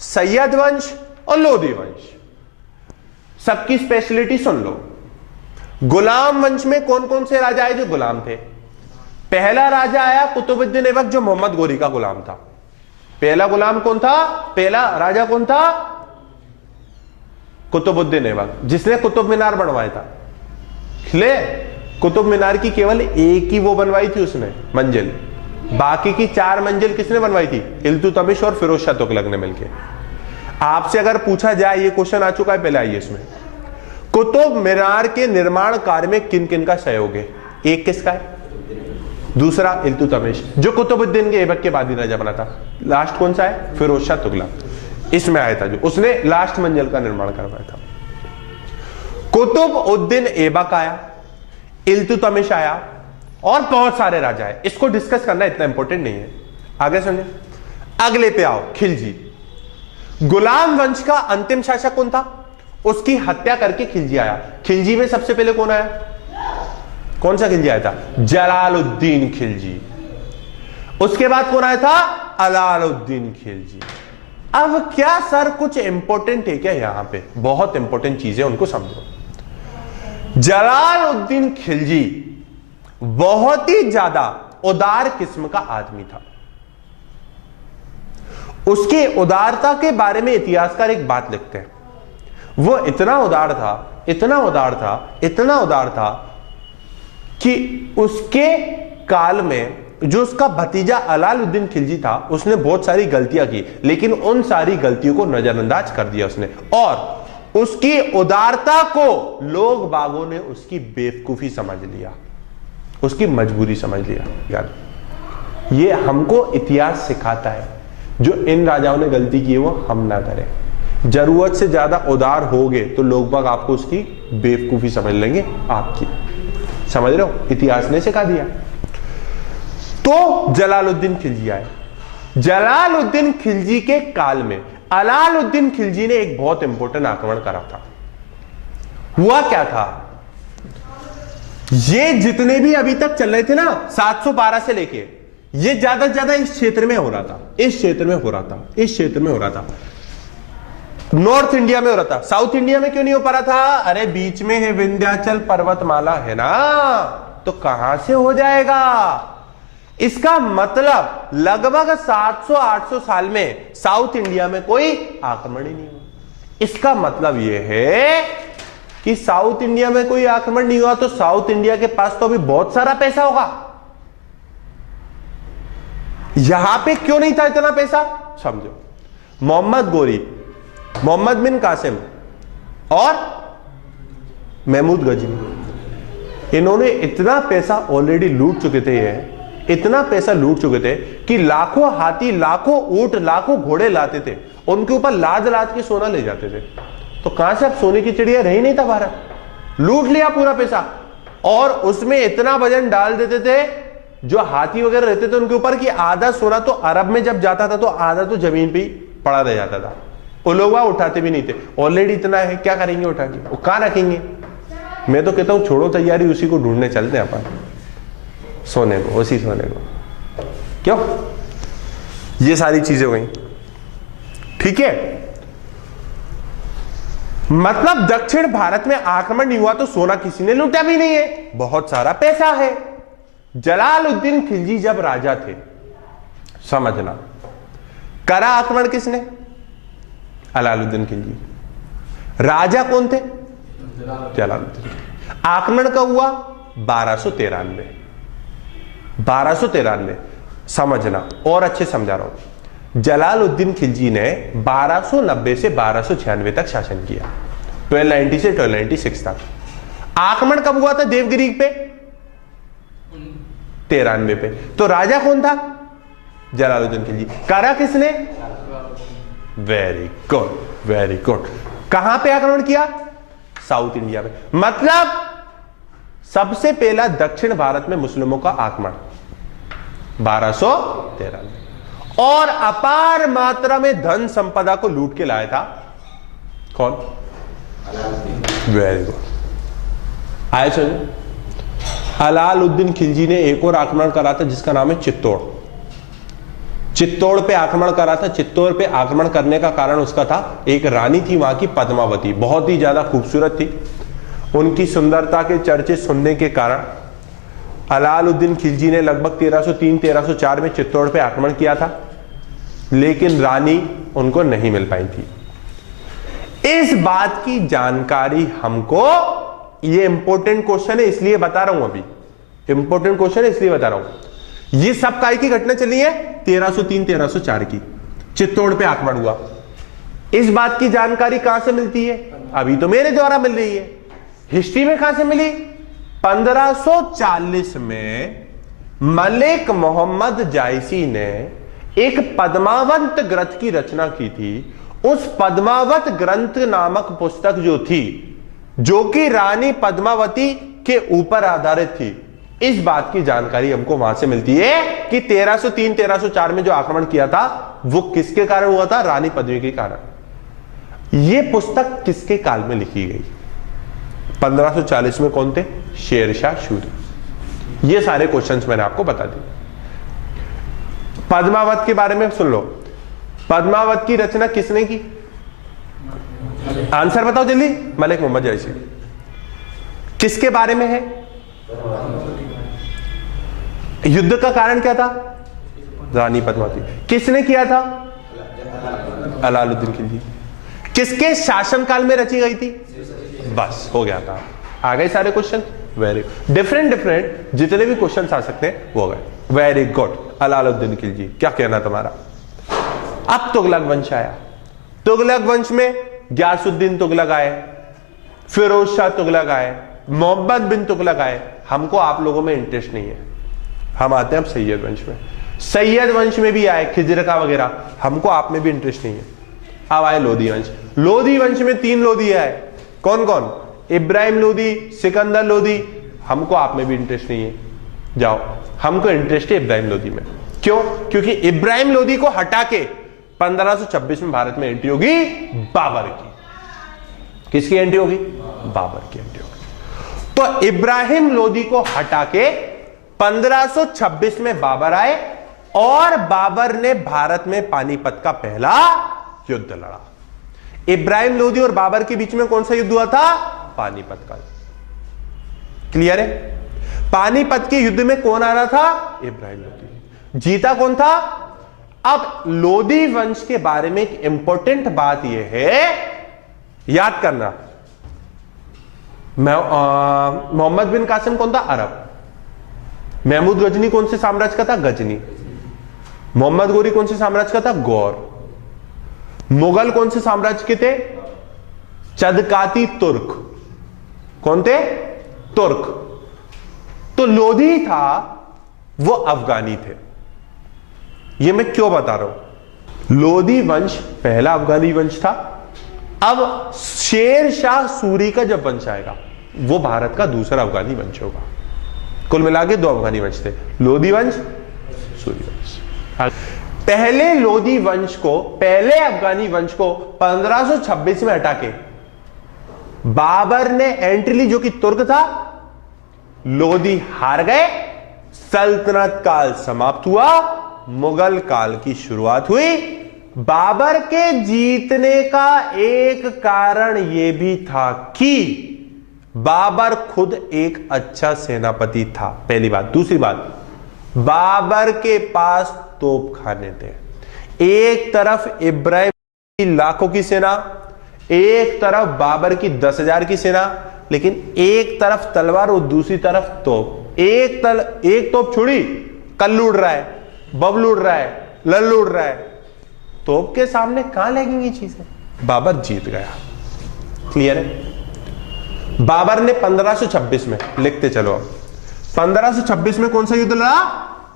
सैयद वंश और लोधी वंश। सबकी स्पेशलिटी सुन लो। गुलाम वंश में कौन कौन से राजा आए जो गुलाम थे? पहला राजा आया कुतुबुद्दीन ऐबक, जो मोहम्मद गोरी का गुलाम था। पहला गुलाम कौन था? पहला राजा कौन था? कुतुबुद्दीन ऐबक, जिसने कुतुब मीनार बनवाया था। ले, कुतुब मीनार की केवल एक ही वो बनवाई थी उसने मंजिल, बाकी की 4 मंजिल किसने बनवाई थी? इल्तुतमिश और फिरोज शाह तुगलक ने मिलकर। आपसे अगर पूछा जाए, ये क्वेश्चन आ चुका है पहले आईएएस में, कुतुब मीनार के निर्माण कार्य में किन किन का सहयोग है? एक किसका है? दूसरा इल्तुतमिश, जो कुतुबुद्दीन के ऐबक के बाद ही राजा बना था। लास्ट कौन सा है? फिरोज शाह तुगलक। इसमें आया था जो उसने लास्ट मंजिल का निर्माण करवाया था। कुतुबुद्दीन ऐबक आया, इल्तुतमिश आया और बहुत सारे राजा है। इसको डिस्कस करना इतना इंपॉर्टेंट नहीं है। आगे सुनिए, अगले पे आओ। खिलजी, गुलाम वंश का अंतिम शासक कौन था? उसकी हत्या करके खिलजी आया। खिलजी में सबसे पहले कौन आया? कौन सा खिलजी आया था? जलालुद्दीन खिलजी। उसके बाद कौन आया था? अलाउद्दीन खिलजी। अब क्या सर कुछ इंपॉर्टेंट है क्या यहां पे? बहुत इंपॉर्टेंट चीजें, उनको समझो। जलालुद्दीन खिलजी बहुत ही ज्यादा उदार किस्म का आदमी था। उसकी उदारता के बारे में इतिहासकार एक बात लिखते हैं, वो इतना उदार था, इतना उदार था, इतना उदार था कि उसके काल में जो उसका भतीजा अलाउद्दीन खिलजी था, उसने बहुत सारी गलतियां की, लेकिन उन सारी गलतियों को नजरअंदाज कर दिया उसने, और उसकी उदारता को लोग बागों ने उसकी बेवकूफी समझ लिया, उसकी मजबूरी समझ लिया। यार ये हमको इतिहास सिखाता है, जो इन राजाओं ने गलती की है वो हम ना करें। जरूरत से ज्यादा उदार होगे तो लोग बाग आपको उसकी बेवकूफी समझ लेंगे आपकी। समझ रहे हो? इतिहास ने सिखा दिया। तो जलालुद्दीन खिलजी आए। जलालुद्दीन खिलजी के काल में अलाउद्दीन खिलजी ने एक बहुत इंपॉर्टेंट आक्रमण करा था। हुआ क्या था? ये जितने भी अभी तक चल रहे थे ना 712 से लेके, ये ज्यादा से ज्यादा इस क्षेत्र में हो रहा था, इस क्षेत्र में हो रहा था, इस क्षेत्र में हो रहा था, नॉर्थ इंडिया में हो रहा था। साउथ इंडिया में क्यों नहीं हो पा रहा था? अरे बीच में है विंध्याचल पर्वतमाला है ना, तो कहां से हो जाएगा? इसका मतलब लगभग 700-800 साल में साउथ इंडिया में कोई आक्रमण ही नहीं हुआ। इसका मतलब यह है कि साउथ इंडिया में कोई आक्रमण नहीं हुआ, तो साउथ इंडिया के पास तो अभी बहुत सारा पैसा होगा। यहां पे क्यों नहीं था इतना पैसा? समझो, मोहम्मद गोरी, मोहम्मद बिन कासिम और महमूद गजनी, इन्होंने इतना पैसा ऑलरेडी लूट चुके थे, इतना पैसा लूट चुके थे कि लाखों हाथी, लाखों ऊंट, लाखों घोड़े लाते थे, उनके ऊपर लाद लाद के सोना ले जाते थे। तो कहां से अब सोने की चिड़िया रही नहीं था भारत, लूट लिया पूरा पैसा, और उसमें इतना वजन डाल देते थे जो हाथी वगैरह रहते थे उनके ऊपर कि आधा सोना तो अरब में जब जाता था तो आधा तो जमीन पे ही पड़ा रह जाता था। वो लोग वहां उठाते भी नहीं थे। ऑलरेडी इतना है, क्या करेंगे उठा के? वो कहां रखेंगे? मैं तो कहता हूं छोड़ो तैयारी, उसी को ढूंढने चलते हैं अपन, सोने को, उसी सोने को। क्यों? ये सारी चीजें हुई, ठीक है। मतलब दक्षिण भारत में आक्रमण नहीं हुआ तो सोना किसी ने लूटा भी नहीं है, बहुत सारा पैसा है। जलालुद्दीन खिलजी जब राजा थे, समझना, करा आक्रमण किसने? अलाउद्दीन खिलजी। राजा कौन थे? जलालुद्दीन। आक्रमण कब हुआ? 1293। 1293 समझना, और अच्छे समझा रहा हूं। जलालुद्दीन खिलजी ने 1290 से 1296 तक शासन किया, 1290 से 1296 तक। आक्रमण कब हुआ था देवगिरी पे? 93 पे। तो राजा कौन था? जलालुद्दीन खिलजी। करा किसने? Very good, very good. कहां पे आक्रमण किया? साउथ इंडिया में। मतलब सबसे पहला दक्षिण भारत में मुस्लिमों का आक्रमण 1213 में, और अपार मात्रा में धन संपदा को लूट के लाया था कौन? Very good. आए समझ। अलाउद्दीन खिलजी ने एक और आक्रमण करा था जिसका नाम है चित्तौड़। चित्तौड़ पे आक्रमण करा था। चित्तौड़ पे आक्रमण करने का कारण उसका था, एक रानी थी वहां की पद्मावती, बहुत ही ज्यादा खूबसूरत थी। उनकी सुंदरता के चर्चे सुनने के कारण अलाउद्दीन खिलजी ने लगभग 1303-1304 में चित्तौड़ पे आक्रमण किया था, लेकिन रानी उनको नहीं मिल पाई थी। इस बात की जानकारी हमको, ये इंपॉर्टेंट क्वेश्चन है इसलिए बता रहा हूं, अभी इंपॉर्टेंट क्वेश्चन है इसलिए बता रहा हूं। ये सब काय की घटना चली है 1303-1304 की, चित्तौड़ पे आक्रमण हुआ। इस बात की जानकारी कहां से मिलती है? अभी तो मेरे द्वारा मिल रही है। हिस्ट्री में कहां से मिली? 1540 में मलिक मोहम्मद जायसी ने एक पद्मावत ग्रंथ की रचना की थी। उस पद्मावत ग्रंथ नामक पुस्तक जो थी, जो कि रानी पद्मावती के ऊपर आधारित थी, इस बात की जानकारी हमको वहां से मिलती है कि 1303-1304 में जो आक्रमण किया था वो किसके कारण हुआ था? रानी पद्मिनी के कारण। यह पुस्तक किसके काल में लिखी गई? 1540 में। कौन थे? शेरशाह सूरी। ये सारे क्वेश्चंस मैंने आपको बता दिए। पद्मावत के बारे में सुन लो। पद्मावत की रचना किसने की? आंसर बताओ जल्दी। मलिक मोहम्मद जायसी। किसके बारे में है? युद्ध का कारण क्या था? रानी पद्मावती। किसने किया था? अलाउद्दीन खिलजी। किसके शासनकाल में रची गई थी? बस हो गया था। आ गए सारे क्वेश्चन। वेरी डिफरेंट जितने भी क्वेश्चन आ सकते हैं वो गए। Very good. अलाउद्दीन खिलजी, क्या कहना तुम्हारा? अब तुगलक वंश आया। तुगलक वंश में गयासुद्दीन तुगलक आए, फिरोज शाह तुगलक आए, मोहम्मद बिन तुगलक आए। हमको आप लोगों में इंटरेस्ट नहीं है, हम आते हैं अब सैयद वंश में। सैयद वंश में भी आए खिजर का वगैरह, हमको आप में भी इंटरेस्ट नहीं है। अब आए लोधी वंश। लोधी वंश में 3 लोधी आए। कौन कौन? इब्राहिम लोधी, सिकंदर लोधी। हमको आप में भी इंटरेस्ट नहीं है, जाओ। हमको इंटरेस्ट है इब्राहिम लोधी में। क्यों? क्योंकि इब्राहिम लोधी को हटा के 1526 में भारत में एंट्री होगी बाबर की। किसकी एंट्री होगी? बाबर की एंट्री होगी। तो इब्राहिम लोधी को हटा के 1526 में बाबर आए और बाबर ने भारत में पानीपत का पहला युद्ध लड़ा। इब्राहिम लोधी और बाबर के बीच में कौन सा युद्ध हुआ था? पानीपत का। क्लियर है? पानीपत के युद्ध में कौन आ रहा था? इब्राहिम लोधी। जीता कौन था? अब लोधी वंश के बारे में एक इंपॉर्टेंट बात यह है, याद करना। मोहम्मद बिन कासिम कौन था? अरब। महमूद गजनी कौन से साम्राज्य का था? गजनी। मोहम्मद गोरी कौन से साम्राज्य का था? गौर। मुगल कौन से साम्राज्य के थे? चदकाती तुर्क। कौन थे? तुर्क। तो लोधी था वो अफगानी थे। ये मैं क्यों बता रहा हूं? लोधी वंश पहला अफगानी वंश था। अब शेर शाह सूरी का जब वंश आएगा वो भारत का दूसरा अफगानी वंश होगा। कुल मिला के 2 अफगानी वंश थे, लोधी वंश, सूरी वंश। पहले लोधी वंश को, पहले अफगानी वंश को 1526 में हटा के बाबर ने एंट्री ली, जो कि तुर्क था। लोधी हार गए, सल्तनत काल समाप्त हुआ, मुगल काल की शुरुआत हुई। बाबर के जीतने का एक कारण यह भी था कि बाबर खुद एक अच्छा सेनापति था, पहली बात। दूसरी बात, बाबर के पास तोपखाने थे। एक तरफ इब्राहिम की लाखों की सेना, एक तरफ बाबर की 10,000 की सेना, लेकिन एक तरफ तलवार और दूसरी तरफ तोप। एक तोप छुड़ी, कल्लू उड़ रहा है, बबलू उड़ रहा है, लल्लू उड़ रहा है। तोप के सामने कहां लगेंगी चीजें? बाबर जीत गया। क्लियर है? बाबर ने 1526 में, लिखते चलो अब, 1526 में कौन सा युद्ध लड़ा?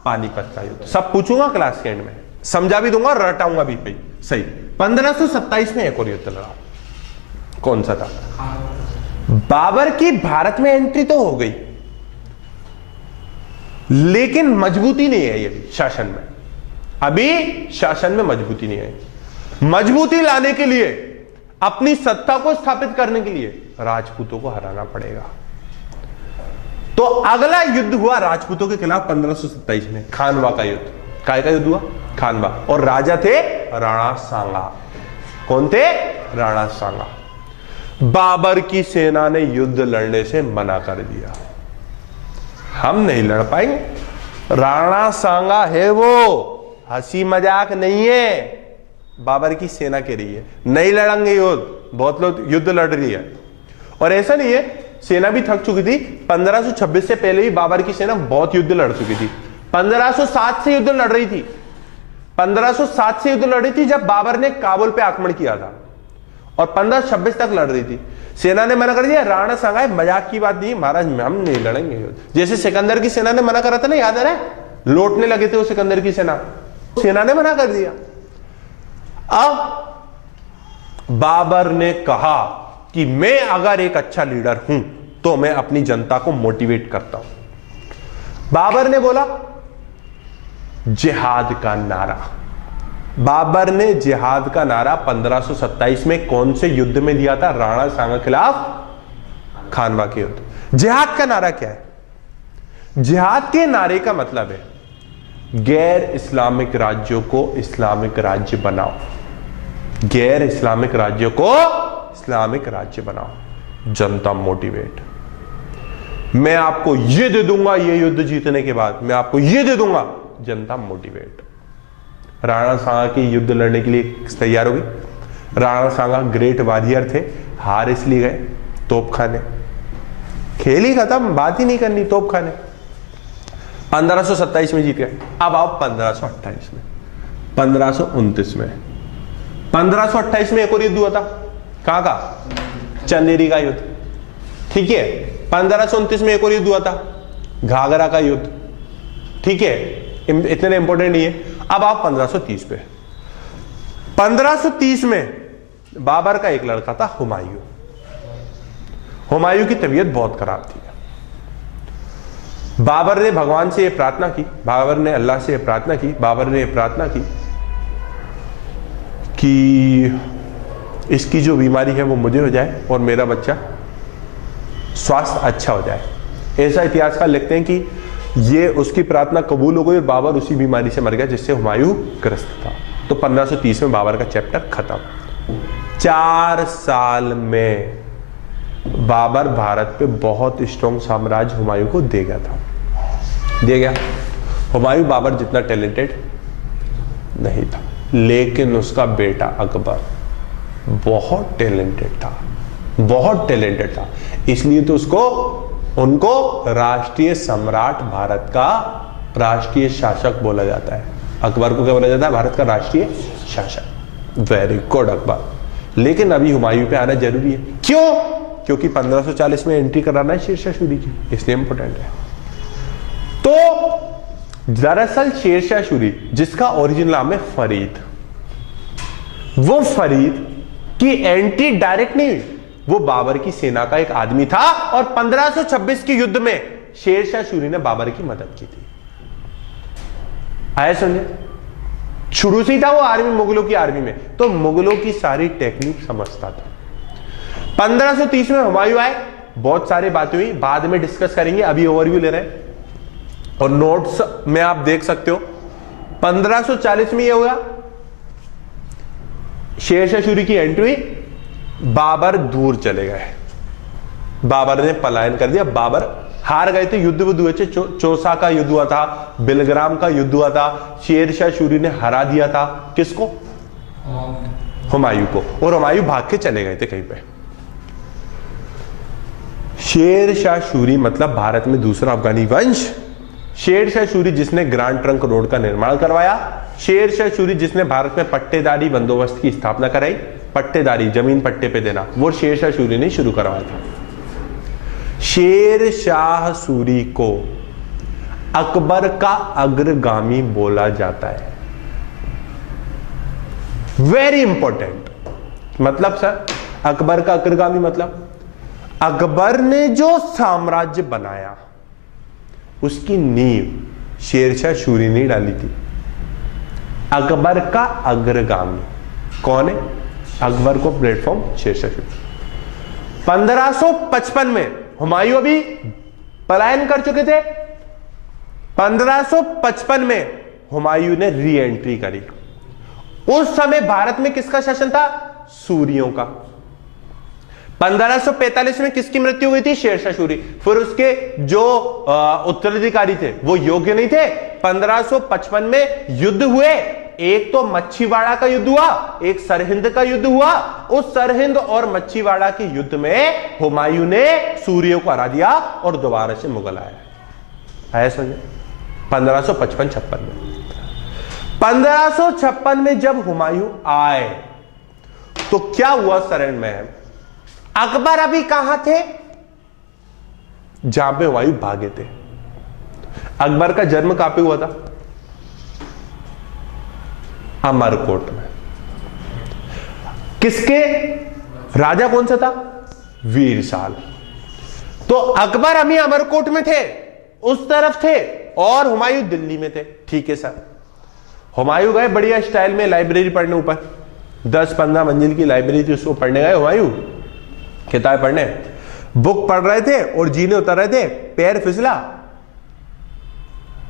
पानीपत का युद्ध। सब पूछूंगा क्लास के एंड में, समझा भी दूंगा और रटाऊंगा भी पे। सही। 1527 में एक और युद्ध लड़ा। कौन सा था? बाबर की भारत में एंट्री तो हो गई, लेकिन मजबूती नहीं है ये शासन में, अभी शासन में मजबूती नहीं है। मजबूती लाने के लिए, अपनी सत्ता को स्थापित करने के लिए राजपूतों को हराना पड़ेगा। तो अगला युद्ध हुआ राजपूतों के खिलाफ 1527 में, खानवा का युद्ध। काय का युद्ध हुआ? खानवा। और राजा थे राणा सांगा। कौन थे? राणा सांगा। बाबर की सेना ने युद्ध लड़ने से मना कर दिया, हम नहीं लड़ पाएंगे। राणा सांगा है वो, हंसी मजाक नहीं है। बाबर की सेना कह रही है नहीं लड़ेंगे युद्ध, बहुत लोग युद्ध लड़ रही है। और ऐसा नहीं है, सेना भी थक चुकी थी। 1526 से पहले ही बाबर की सेना बहुत युद्ध लड़ चुकी थी। 1507 से युद्ध लड़ रही थी। 1507 से युद्ध लड़ रही थी जब बाबर ने काबुल पे आक्रमण किया था, और 1526 तक लड़ रही थी। सेना ने मना कर दिया। राणा सांगा मजाक की बात नहीं महाराज, हम नहीं लड़ेंगे युद्ध। जैसे सिकंदर की सेना ने मना करा था ना, याद है ना? लौटने लगे थे वो सिकंदर की सेना ने मना कर दिया। अब बाबर ने कहा कि मैं अगर एक अच्छा लीडर हूं तो मैं अपनी जनता को मोटिवेट करता हूं। बाबर ने बोला जिहाद का नारा। बाबर ने जिहाद का नारा 1527 में कौन से युद्ध में दिया था? राणा सांगा के खिलाफ खानवा के युद्ध। जिहाद का नारा क्या है? जिहाद के नारे का मतलब है गैर इस्लामिक राज्यों को इस्लामिक राज्य बनाओ, गैर इस्लामिक राज्यों को इस्लामिक राज्य बनाओ। जनता मोटिवेट, मैं आपको ये दे दूंगा, ये युद्ध जीतने के बाद मैं आपको ये दे दूंगा। जनता मोटिवेट। राणा सांगा की युद्ध लड़ने के लिए तैयार हो गई। राणा सांगा ग्रेट वॉरियर थे, हार इसलिए गए तोप खाने। खेल ही खत्म, बात ही नहीं करनी, तोप खाने। 1527 में जीत गए। अब आओ 1528 में, 1529 में। 1528 में एक और युद्ध हुआ था। कहां का? चंदेरी का युद्ध। ठीक है। 1529 में एक और युद्ध हुआ था, घाघरा का युद्ध। ठीक है, इतने इंपॉर्टेंट नहीं है। अब आप 1530 पे। 1530 में बाबर का एक लड़का था हुमायूं। हुमायूं की तबीयत बहुत खराब थी। बाबर ने भगवान से यह प्रार्थना की, बाबर ने अल्लाह से यह प्रार्थना की, बाबर ने यह प्रार्थना की कि इसकी जो बीमारी है वो मुझे हो जाए और मेरा बच्चा स्वास्थ्य अच्छा हो जाए। ऐसा इतिहासकार लिखते हैं कि ये उसकी प्रार्थना कबूल हो गई और बाबर उसी बीमारी से मर गया जिससे हुमायूं ग्रस्त था। तो 1530 में बाबर का चैप्टर खत्म। 4 साल में बाबर भारत पे बहुत स्ट्रॉन्ग साम्राज्य हुमायूं को दे गया था, दे गया। हुमायूं बाबर जितना टैलेंटेड नहीं था, लेकिन उसका बेटा अकबर बहुत टैलेंटेड था, बहुत टैलेंटेड था। इसलिए तो उनको राष्ट्रीय सम्राट, भारत का राष्ट्रीय शासक बोला जाता है। अकबर को क्या बोला जाता है? भारत का राष्ट्रीय शासक। Very good Akbar. लेकिन अभी हुमायूं पे आना जरूरी है। क्यों? क्योंकि 1540 में एंट्री कराना है शेरशाह सूरी की, इसलिए इंपॉर्टेंट है। तो दरअसल शेरशाह सूरी, जिसका ओरिजिनल नाम है फरीद, वो फरीद की एंट्री डायरेक्ट नहीं हुई, वो बाबर की सेना का एक आदमी था और 1526 के युद्ध में शेरशाह सूरी ने बाबर की मदद की थी। आया समझे? शुरू से ही था वो आर्मी, मुगलों की आर्मी में, तो मुगलों की सारी टेक्निक समझता था। 1530 में हुमायूं आए, बहुत सारी बातें हुई, बाद में डिस्कस करेंगे, अभी ओवरव्यू ले रहे हैं और नोट्स में आप देख सकते हो। 1540 में यह हुआ, शेरशाह सूरी की एंट्री हुई, बाबर दूर चले गए, बाबर ने पलायन कर दिया। बाबर हार गए थे, युद्ध हुए थे, चौसा का युद्ध हुआ था, बिलग्राम का युद्ध हुआ था। शेरशाह सूरी ने हरा दिया था किसको? हुमायूं को। और हुमायूं भाग के चले गए थे कहीं पे। शेरशाह सूरी मतलब भारत में दूसरा अफगानी वंश। शेरशाह सूरी जिसने ग्रांड ट्रंक रोड का निर्माण करवाया, शेरशाह सूरी जिसने भारत में पट्टेदारी बंदोबस्त की स्थापना कराई, पट्टेदारी जमीन पट्टे पे देना, वो शेरशाह सूरी ने शुरू करवाया था। शेरशाह सूरी को अकबर का अग्रगामी बोला जाता है। Very important. मतलब सर, अकबर का अग्रगामी मतलब अकबर ने जो साम्राज्य बनाया उसकी नींव शेरशाह सूरी ने डाली थी। अकबर का अग्रगामी कौन है? अकबर को प्लेटफॉर्म शेरशाह सूरी। 1555 में हुमायूं अभी पलायन कर चुके थे। 1555 में हुमायूं ने री एंट्री करी। उस समय भारत में किसका शासन था? सूरियों का। 1545 में किसकी मृत्यु हुई थी? शेरशाह सूरी। फिर उसके जो उत्तराधिकारी थे वो योग्य नहीं थे। 1555 में युद्ध हुए। एक तो मच्छीवाड़ा का युद्ध हुआ, एक सरहिंद का युद्ध हुआ। उस सरहिंद और मच्छीवाड़ा के युद्ध में हुमायूं ने सूरियों को हरा दिया और दोबारा से मुगल आया समझे? 1555-56 में। 1556 में जब हुमायूं आए तो क्या हुआ सरहिंद में? अकबर अभी कहां थे? जहां पे हुमायूं भागे थे। अकबर का जन्म कहां पे हुआ था? अमरकोट में। किसके राजा कौन सा था? वीरसाल। तो अकबर अभी अमरकोट में थे, उस तरफ थे, और हुमायूं दिल्ली में थे। ठीक है सर। हुमायूं गए बढ़िया स्टाइल में लाइब्रेरी पढ़ने, ऊपर 10-15 मंजिल की लाइब्रेरी थी, उसको पढ़ने गए हुमायूं, किताब पढ़ने। बुक पढ़ रहे थे और जीने उतर रहे थे, पैर फिसला,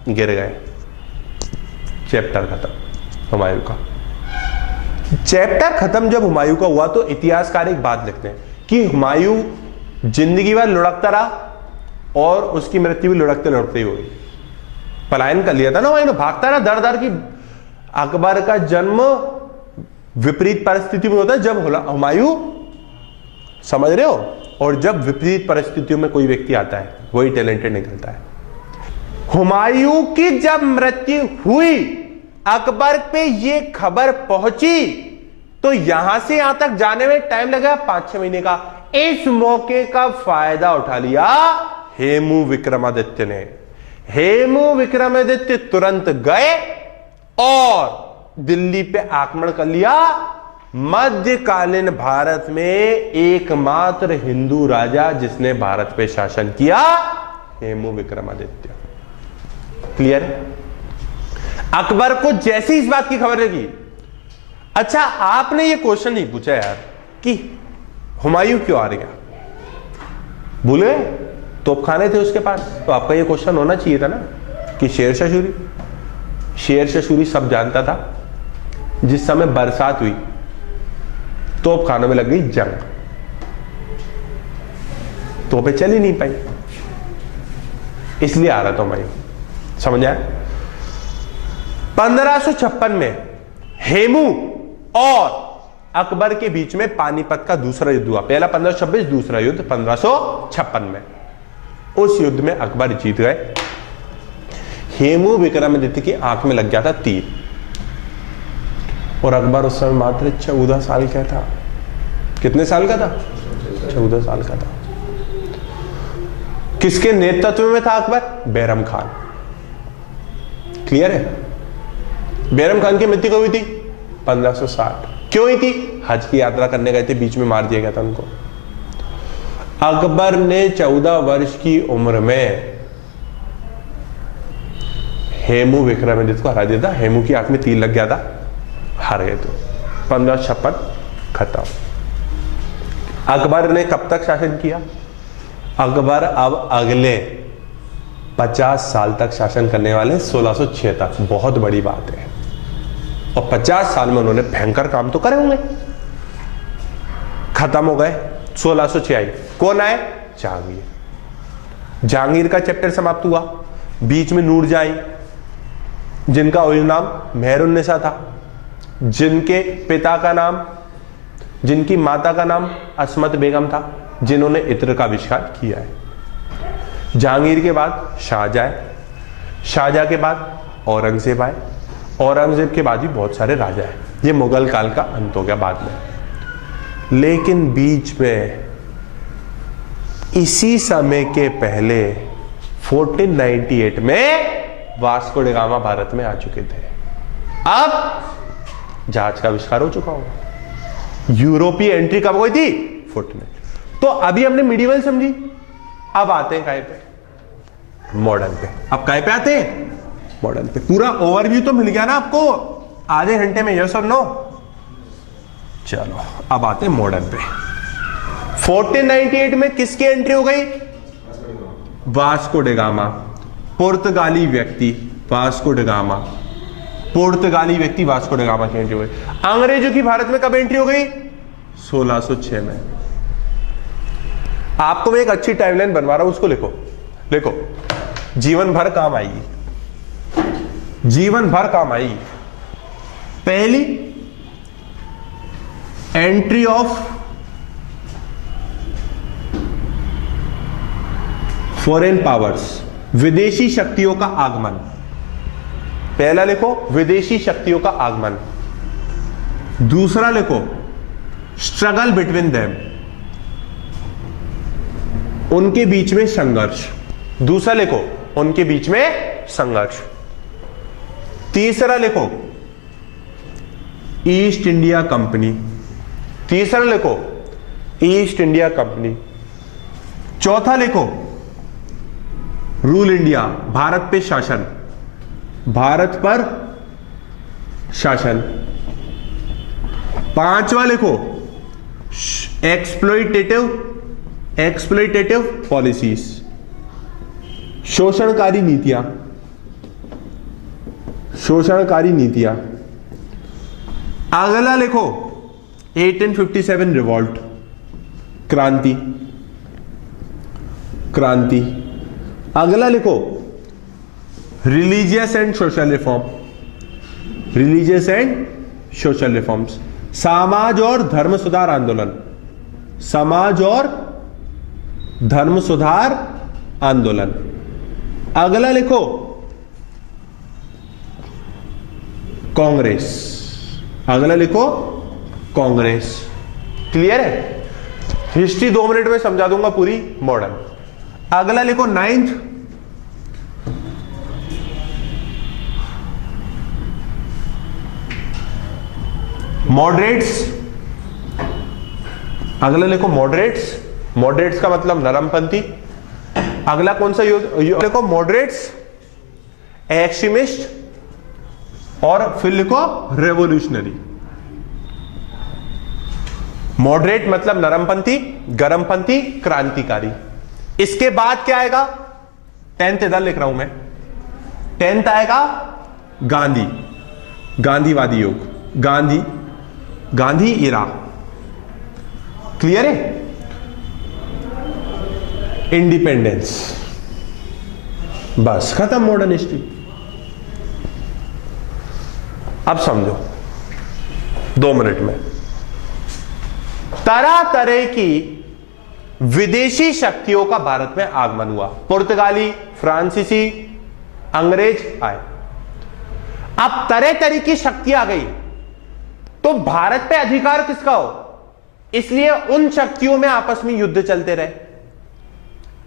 गिर गए। चैप्टर खत्म हुमायूं का। चैप्टर खत्म जब हुमायूं का हुआ तो इतिहासकार एक बात लिखते हैं कि हुमायूं जिंदगी भर लुढ़कता रहा और उसकी मृत्यु भी लुढ़कते लुढ़कते ही हुई। पलायन कर लिया था ना हुमायूं ने, भागता रहा दर दर की। अकबर का जन्म विपरीत परिस्थिति में होता है जब हुमायूं, समझ रहे हो, और जब विपरीत परिस्थितियों में कोई व्यक्ति आता है वही टैलेंटेड निकलता है। हुमायूं की जब मृत्यु हुई, अकबर पे ये खबर पहुंची तो यहां से यहां तक जाने में टाइम लगा 5-6 महीने का। इस मौके का फायदा उठा लिया हेमू विक्रमादित्य ने। हेमू विक्रमादित्य तुरंत गए और दिल्ली पे आक्रमण कर लिया। मध्यकालीन भारत में एकमात्र हिंदू राजा जिसने भारत पे शासन किया, हेमू विक्रमादित्य। क्लियर है? अकबर को जैसे इस बात की खबर लगी, अच्छा आपने ये क्वेश्चन नहीं पूछा यार कि हुमायूं क्यों आ गया, भूले? तोपखाने थे उसके पास, तो आपका ये क्वेश्चन होना चाहिए था ना कि शेरशाह सूरी। शेरशाह सूरी सब जानता था। जिस समय बरसात हुई तोपखानों में लग गई जंग, तोपें चल ही नहीं पाई, इसलिए आ रहा था हुमायूं। समझ आया? 1556 में हेमू और अकबर के बीच में पानीपत का दूसरा युद्ध हुआ। पहला 1526, दूसरा युद्ध 1556 में। उस युद्ध में अकबर जीत गए। हेमू विक्रमादित्य की आंख में लग गया था तीर, और अकबर उस समय मात्र 14 साल का था। कितने साल का था? 14 साल का था। किसके नेतृत्व में था अकबर? बैरम खान। क्लियर है? बैरम खान की मृत्यु कब हुई थी? 1560। क्यों हुई थी? हज की यात्रा करने गए थे, बीच में मार दिया गया था उनको। अकबर ने 14 वर्ष की उम्र में हेमू विक्रमादित्य को हरा दिया था। हेमू की आंख में तीर लग गया था, हार गए। तो 1556 खत्म। अकबर ने कब तक शासन किया? अकबर अब अगले 50 साल तक शासन करने वाले, 1606 तक। बहुत बड़ी बात है। और 50 साल में उन्होंने भयंकर काम तो करे होंगे। खत्म हो गए। 1606 आई। कौन आए? जहांगीर। जहांगीर का चैप्टर समाप्त हुआ। बीच में नूरजहां आई, जिनका ओरिजिनल नाम मेहरुन्निसा था, जिनके पिता का नाम, जिनकी माता का नाम असमत बेगम था, जिन्होंने इत्र का आविष्कार किया है। जहांगीर के बाद शाहजहां आए, शाहजहां के बाद औरंगजेब आए, औरंगजेब के बाद भी बहुत सारे राजा हैं। ये मुगल काल का अंत हो गया बाद में। लेकिन बीच में इसी समय के पहले 1498 में वास्को डी गामा भारत में आ चुके थे। अब जहाज का आविष्कार हो चुका होगा। यूरोपीय एंट्री कब हुई थी? 1498। तो अभी हमने मिडिवल समझी, अब आते हैं काय पे? मॉडर्न पे। अब काय पे आते हैं? मॉडर्न पे। पूरा ओवरव्यू तो मिल गया ना आपको आधे घंटे में, यस और नो? चलो अब आते हैं मॉडर्न पे। 1498 में किसकी एंट्री हो गई? वास्को ड गामा, पुर्तगाली व्यक्ति वास्को ड गामा, पुर्तगाली व्यक्ति वास्को ड गामा की एंट्री हो गई। अंग्रेजों की भारत में कब एंट्री हो गई? 1606 में। आपको मैं एक अच्छी टाइमलाइन बनवा रहा हूं, उसको लिखो, देखो जीवन भर काम आएगी, जीवन भर काम आएगी। पहली एंट्री ऑफ फॉरेन पावर्स, विदेशी शक्तियों का आगमन। पहला लिखो विदेशी शक्तियों का आगमन। दूसरा लिखो स्ट्रगल बिटवीन देम, उनके बीच में संघर्ष। दूसरा लिखो उनके बीच में संघर्ष। तीसरा लिखो ईस्ट इंडिया कंपनी, तीसरा लिखो ईस्ट इंडिया कंपनी। चौथा लिखो रूल इंडिया, भारत पे शासन, भारत पर शासन। पांचवा लिखो एक्सप्लॉइटेटिव पॉलिसीज, शोषणकारी नीतियां, शोषणकारी नीतियां। अगला लिखो 1857 रिवॉल्ट, क्रांति, क्रांति। अगला लिखो religious and social reform, religious and social reforms, समाज और धर्म सुधार आंदोलन, समाज और धर्म सुधार आंदोलन। अगला लिखो कांग्रेस, अगला लिखो कांग्रेस। क्लियर है? हिस्ट्री 2 मिनट में समझा दूंगा पूरी, मॉडर्न। अगला लिखो 9th मॉडरेट्स, अगला लिखो मॉडरेट्स, मॉडरेट्स का मतलब नरमपंथी। अगला कौन सा लिखो मॉडरेट्स, एक्सट्रीमिस्ट, और फिर लिखो रेवोल्यूशनरी। मॉडरेट मतलब नरमपंथी, गरमपंथी, क्रांतिकारी। इसके बाद क्या आएगा? 10th इधर लिख रहा हूं मैं, 10th आएगा गांधी, गांधीवादी युग, गांधी, गांधी इरा। क्लियर है? इंडिपेंडेंस, बस खत्म मॉडर्न हिस्ट्री। अब समझो 2 मिनट में, तरह तरह की विदेशी शक्तियों का भारत में आगमन हुआ। पुर्तगाली, फ्रांसीसी, अंग्रेज आए। अब तरह तरह की शक्ति आ गई तो भारत पे अधिकार किसका हो? इसलिए उन शक्तियों में आपस में युद्ध चलते रहे,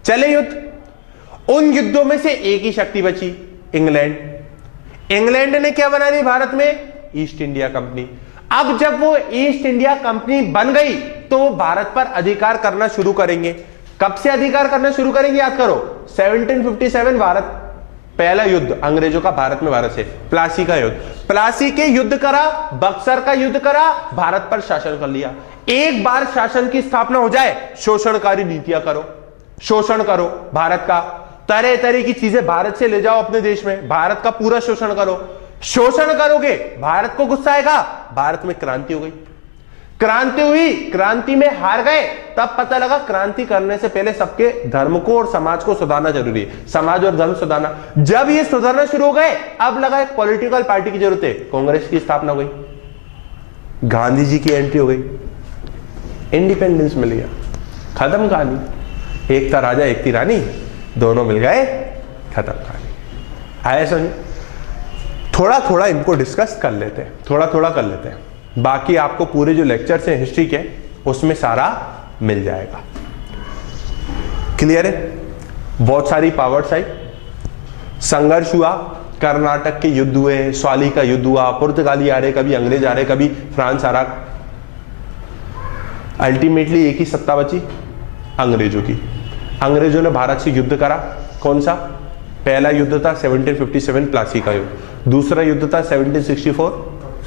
चले युद्ध। उन युद्धों में से एक ही शक्ति बची, इंग्लैंड। इंग्लैंड ने क्या बना दी भारत में? East India company. अब जब वो ईस्ट इंडिया कंपनी बन गई तो वो भारत पर अधिकार करना शुरू करेंगे। कब से अधिकार करना शुरू करेंगे? याद करो, 1757 भारत, पहला युद्ध अंग्रेजों का भारत में, भारत से प्लासी का युद्ध। प्लासी के युद्ध करा, बक्सर का युद्ध करा, भारत पर शासन कर लिया। एक बार शासन की स्थापना हो जाए, शोषणकारी नीतियां करो, शोषण करो भारत का, तरह तरह की चीजें भारत से ले जाओ अपने देश में, भारत का पूरा शोषण करो। शोषण करोगे, भारत को गुस्सा आएगा, भारत में क्रांति हो गई। क्रांति हुई, क्रांति में हार गए, तब पता लगा क्रांति करने से पहले सबके धर्म को और समाज को सुधारना जरूरी है, समाज और धर्म सुधारना। जब ये सुधारना शुरू हो गए, अब लगा एक पॉलिटिकल पार्टी की जरूरत है, कांग्रेस की स्थापना हो गई, गांधी जी की एंट्री हो गई, इंडिपेंडेंस मिल गया, खत्म कहानी। एक था राजा एक थी रानी, दोनों मिल गए, खत्म कहानी। आया समझ? थोड़ा थोड़ा इनको डिस्कस कर लेते हैं, थोड़ा थोड़ा कर लेते हैं, बाकी आपको पूरे जो लेक्चर्स हैं हिस्ट्री के उसमें सारा मिल जाएगा। क्लियर है? बहुत सारी पावर्स आई, संघर्ष हुआ, कर्नाटक के युद्ध हुए, स्वाली का युद्ध हुआ, पुर्तगाली आ रहे, कभी अंग्रेज आ रहे, कभी फ्रांस आ रहा। अल्टीमेटली एक ही सत्ता बची, अंग्रेजों की। अंग्रेजों ने भारत से युद्ध करा, कौन सा? पहला युद्ध था 1757 प्लासी का युद्ध, दूसरा युद्ध था 1764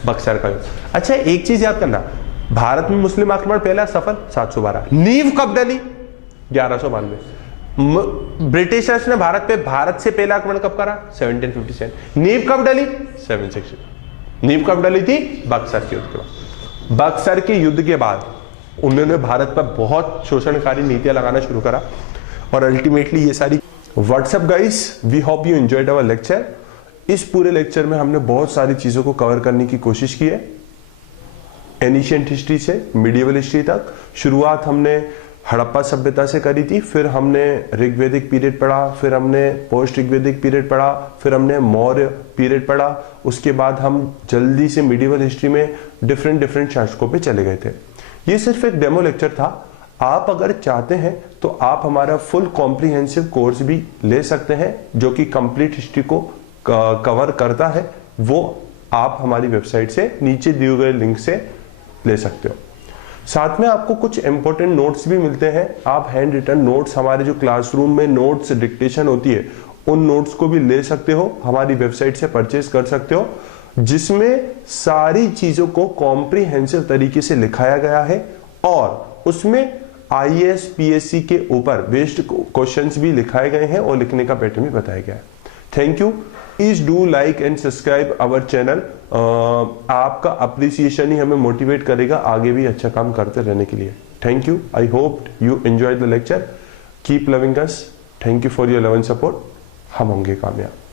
बक्सर का युद्ध। अच्छा एक चीज याद करना, भारत में मुस्लिम आक्रमण पहला सफल 712, नींव कब डली 1192, ब्रिटिशर्स ने भारत से पहला आक्रमण कब करा 1757, नींव कब डली 760, नींव कब डली थी बक्सर के युद्ध के बाद। बक्सर के युद्ध के बाद उन्होंने भारत पर बहुत शोषणकारी नीतियां लगाना शुरू करा और अल्टीमेटली ये सारी। WhatsApp guys, we hope you enjoyed our lecture. इस पूरे लेक्चर में हमने बहुत सारी चीजों को कवर करने की कोशिश की है, एनिशिएंट हिस्ट्री से मिडिवल हिस्ट्री तक। शुरुआत हमने हड़प्पा सभ्यता से करी थी, फिर हमने ऋग्वैदिक पीरियड पढ़ा, फिर हमने पोस्ट ऋग्वैदिक पीरियड पढ़ा, फिर हमने मौर्य पीरियड पढ़ा, उसके बाद हम जल्दी से मिडिवल हिस्ट्री में डिफरेंट शासकों पे चले गए थे। ये सिर्फ एक डेमो लेक्चर था। आप अगर चाहते हैं तो आप हमारा फुल कॉम्प्रिहेंसिव कोर्स भी ले सकते हैं जो कि कंप्लीट हिस्ट्री को कवर करता है। वो आप हमारी वेबसाइट से नीचे दिए गए लिंक से ले सकते हो। साथ में आपको कुछ इंपॉर्टेंट नोट्स भी मिलते हैं। आप हैंड रिटन नोट्स, हमारे जो क्लासरूम में नोट्स डिक्टेशन होती है, उन नोट्स को भी ले सकते हो, हमारी वेबसाइट से परचेज कर सकते हो, जिसमें सारी चीजों को कॉम्प्रिहेंसिव तरीके से लिखाया गया है और उसमें आईएएस पीएससी के ऊपर बेस्ड क्वेश्चंस भी लिखाए गए हैं और लिखने का पैटर्न भी बताया गया है। Thank you. Please do like and subscribe our channel. आपका अप्रिसिएशन ही हमें मोटिवेट करेगा आगे भी अच्छा काम करते रहने के लिए। Thank you. I hope you enjoy the lecture. Keep loving us. Thank you for your love and support. हम होंगे कामयाब।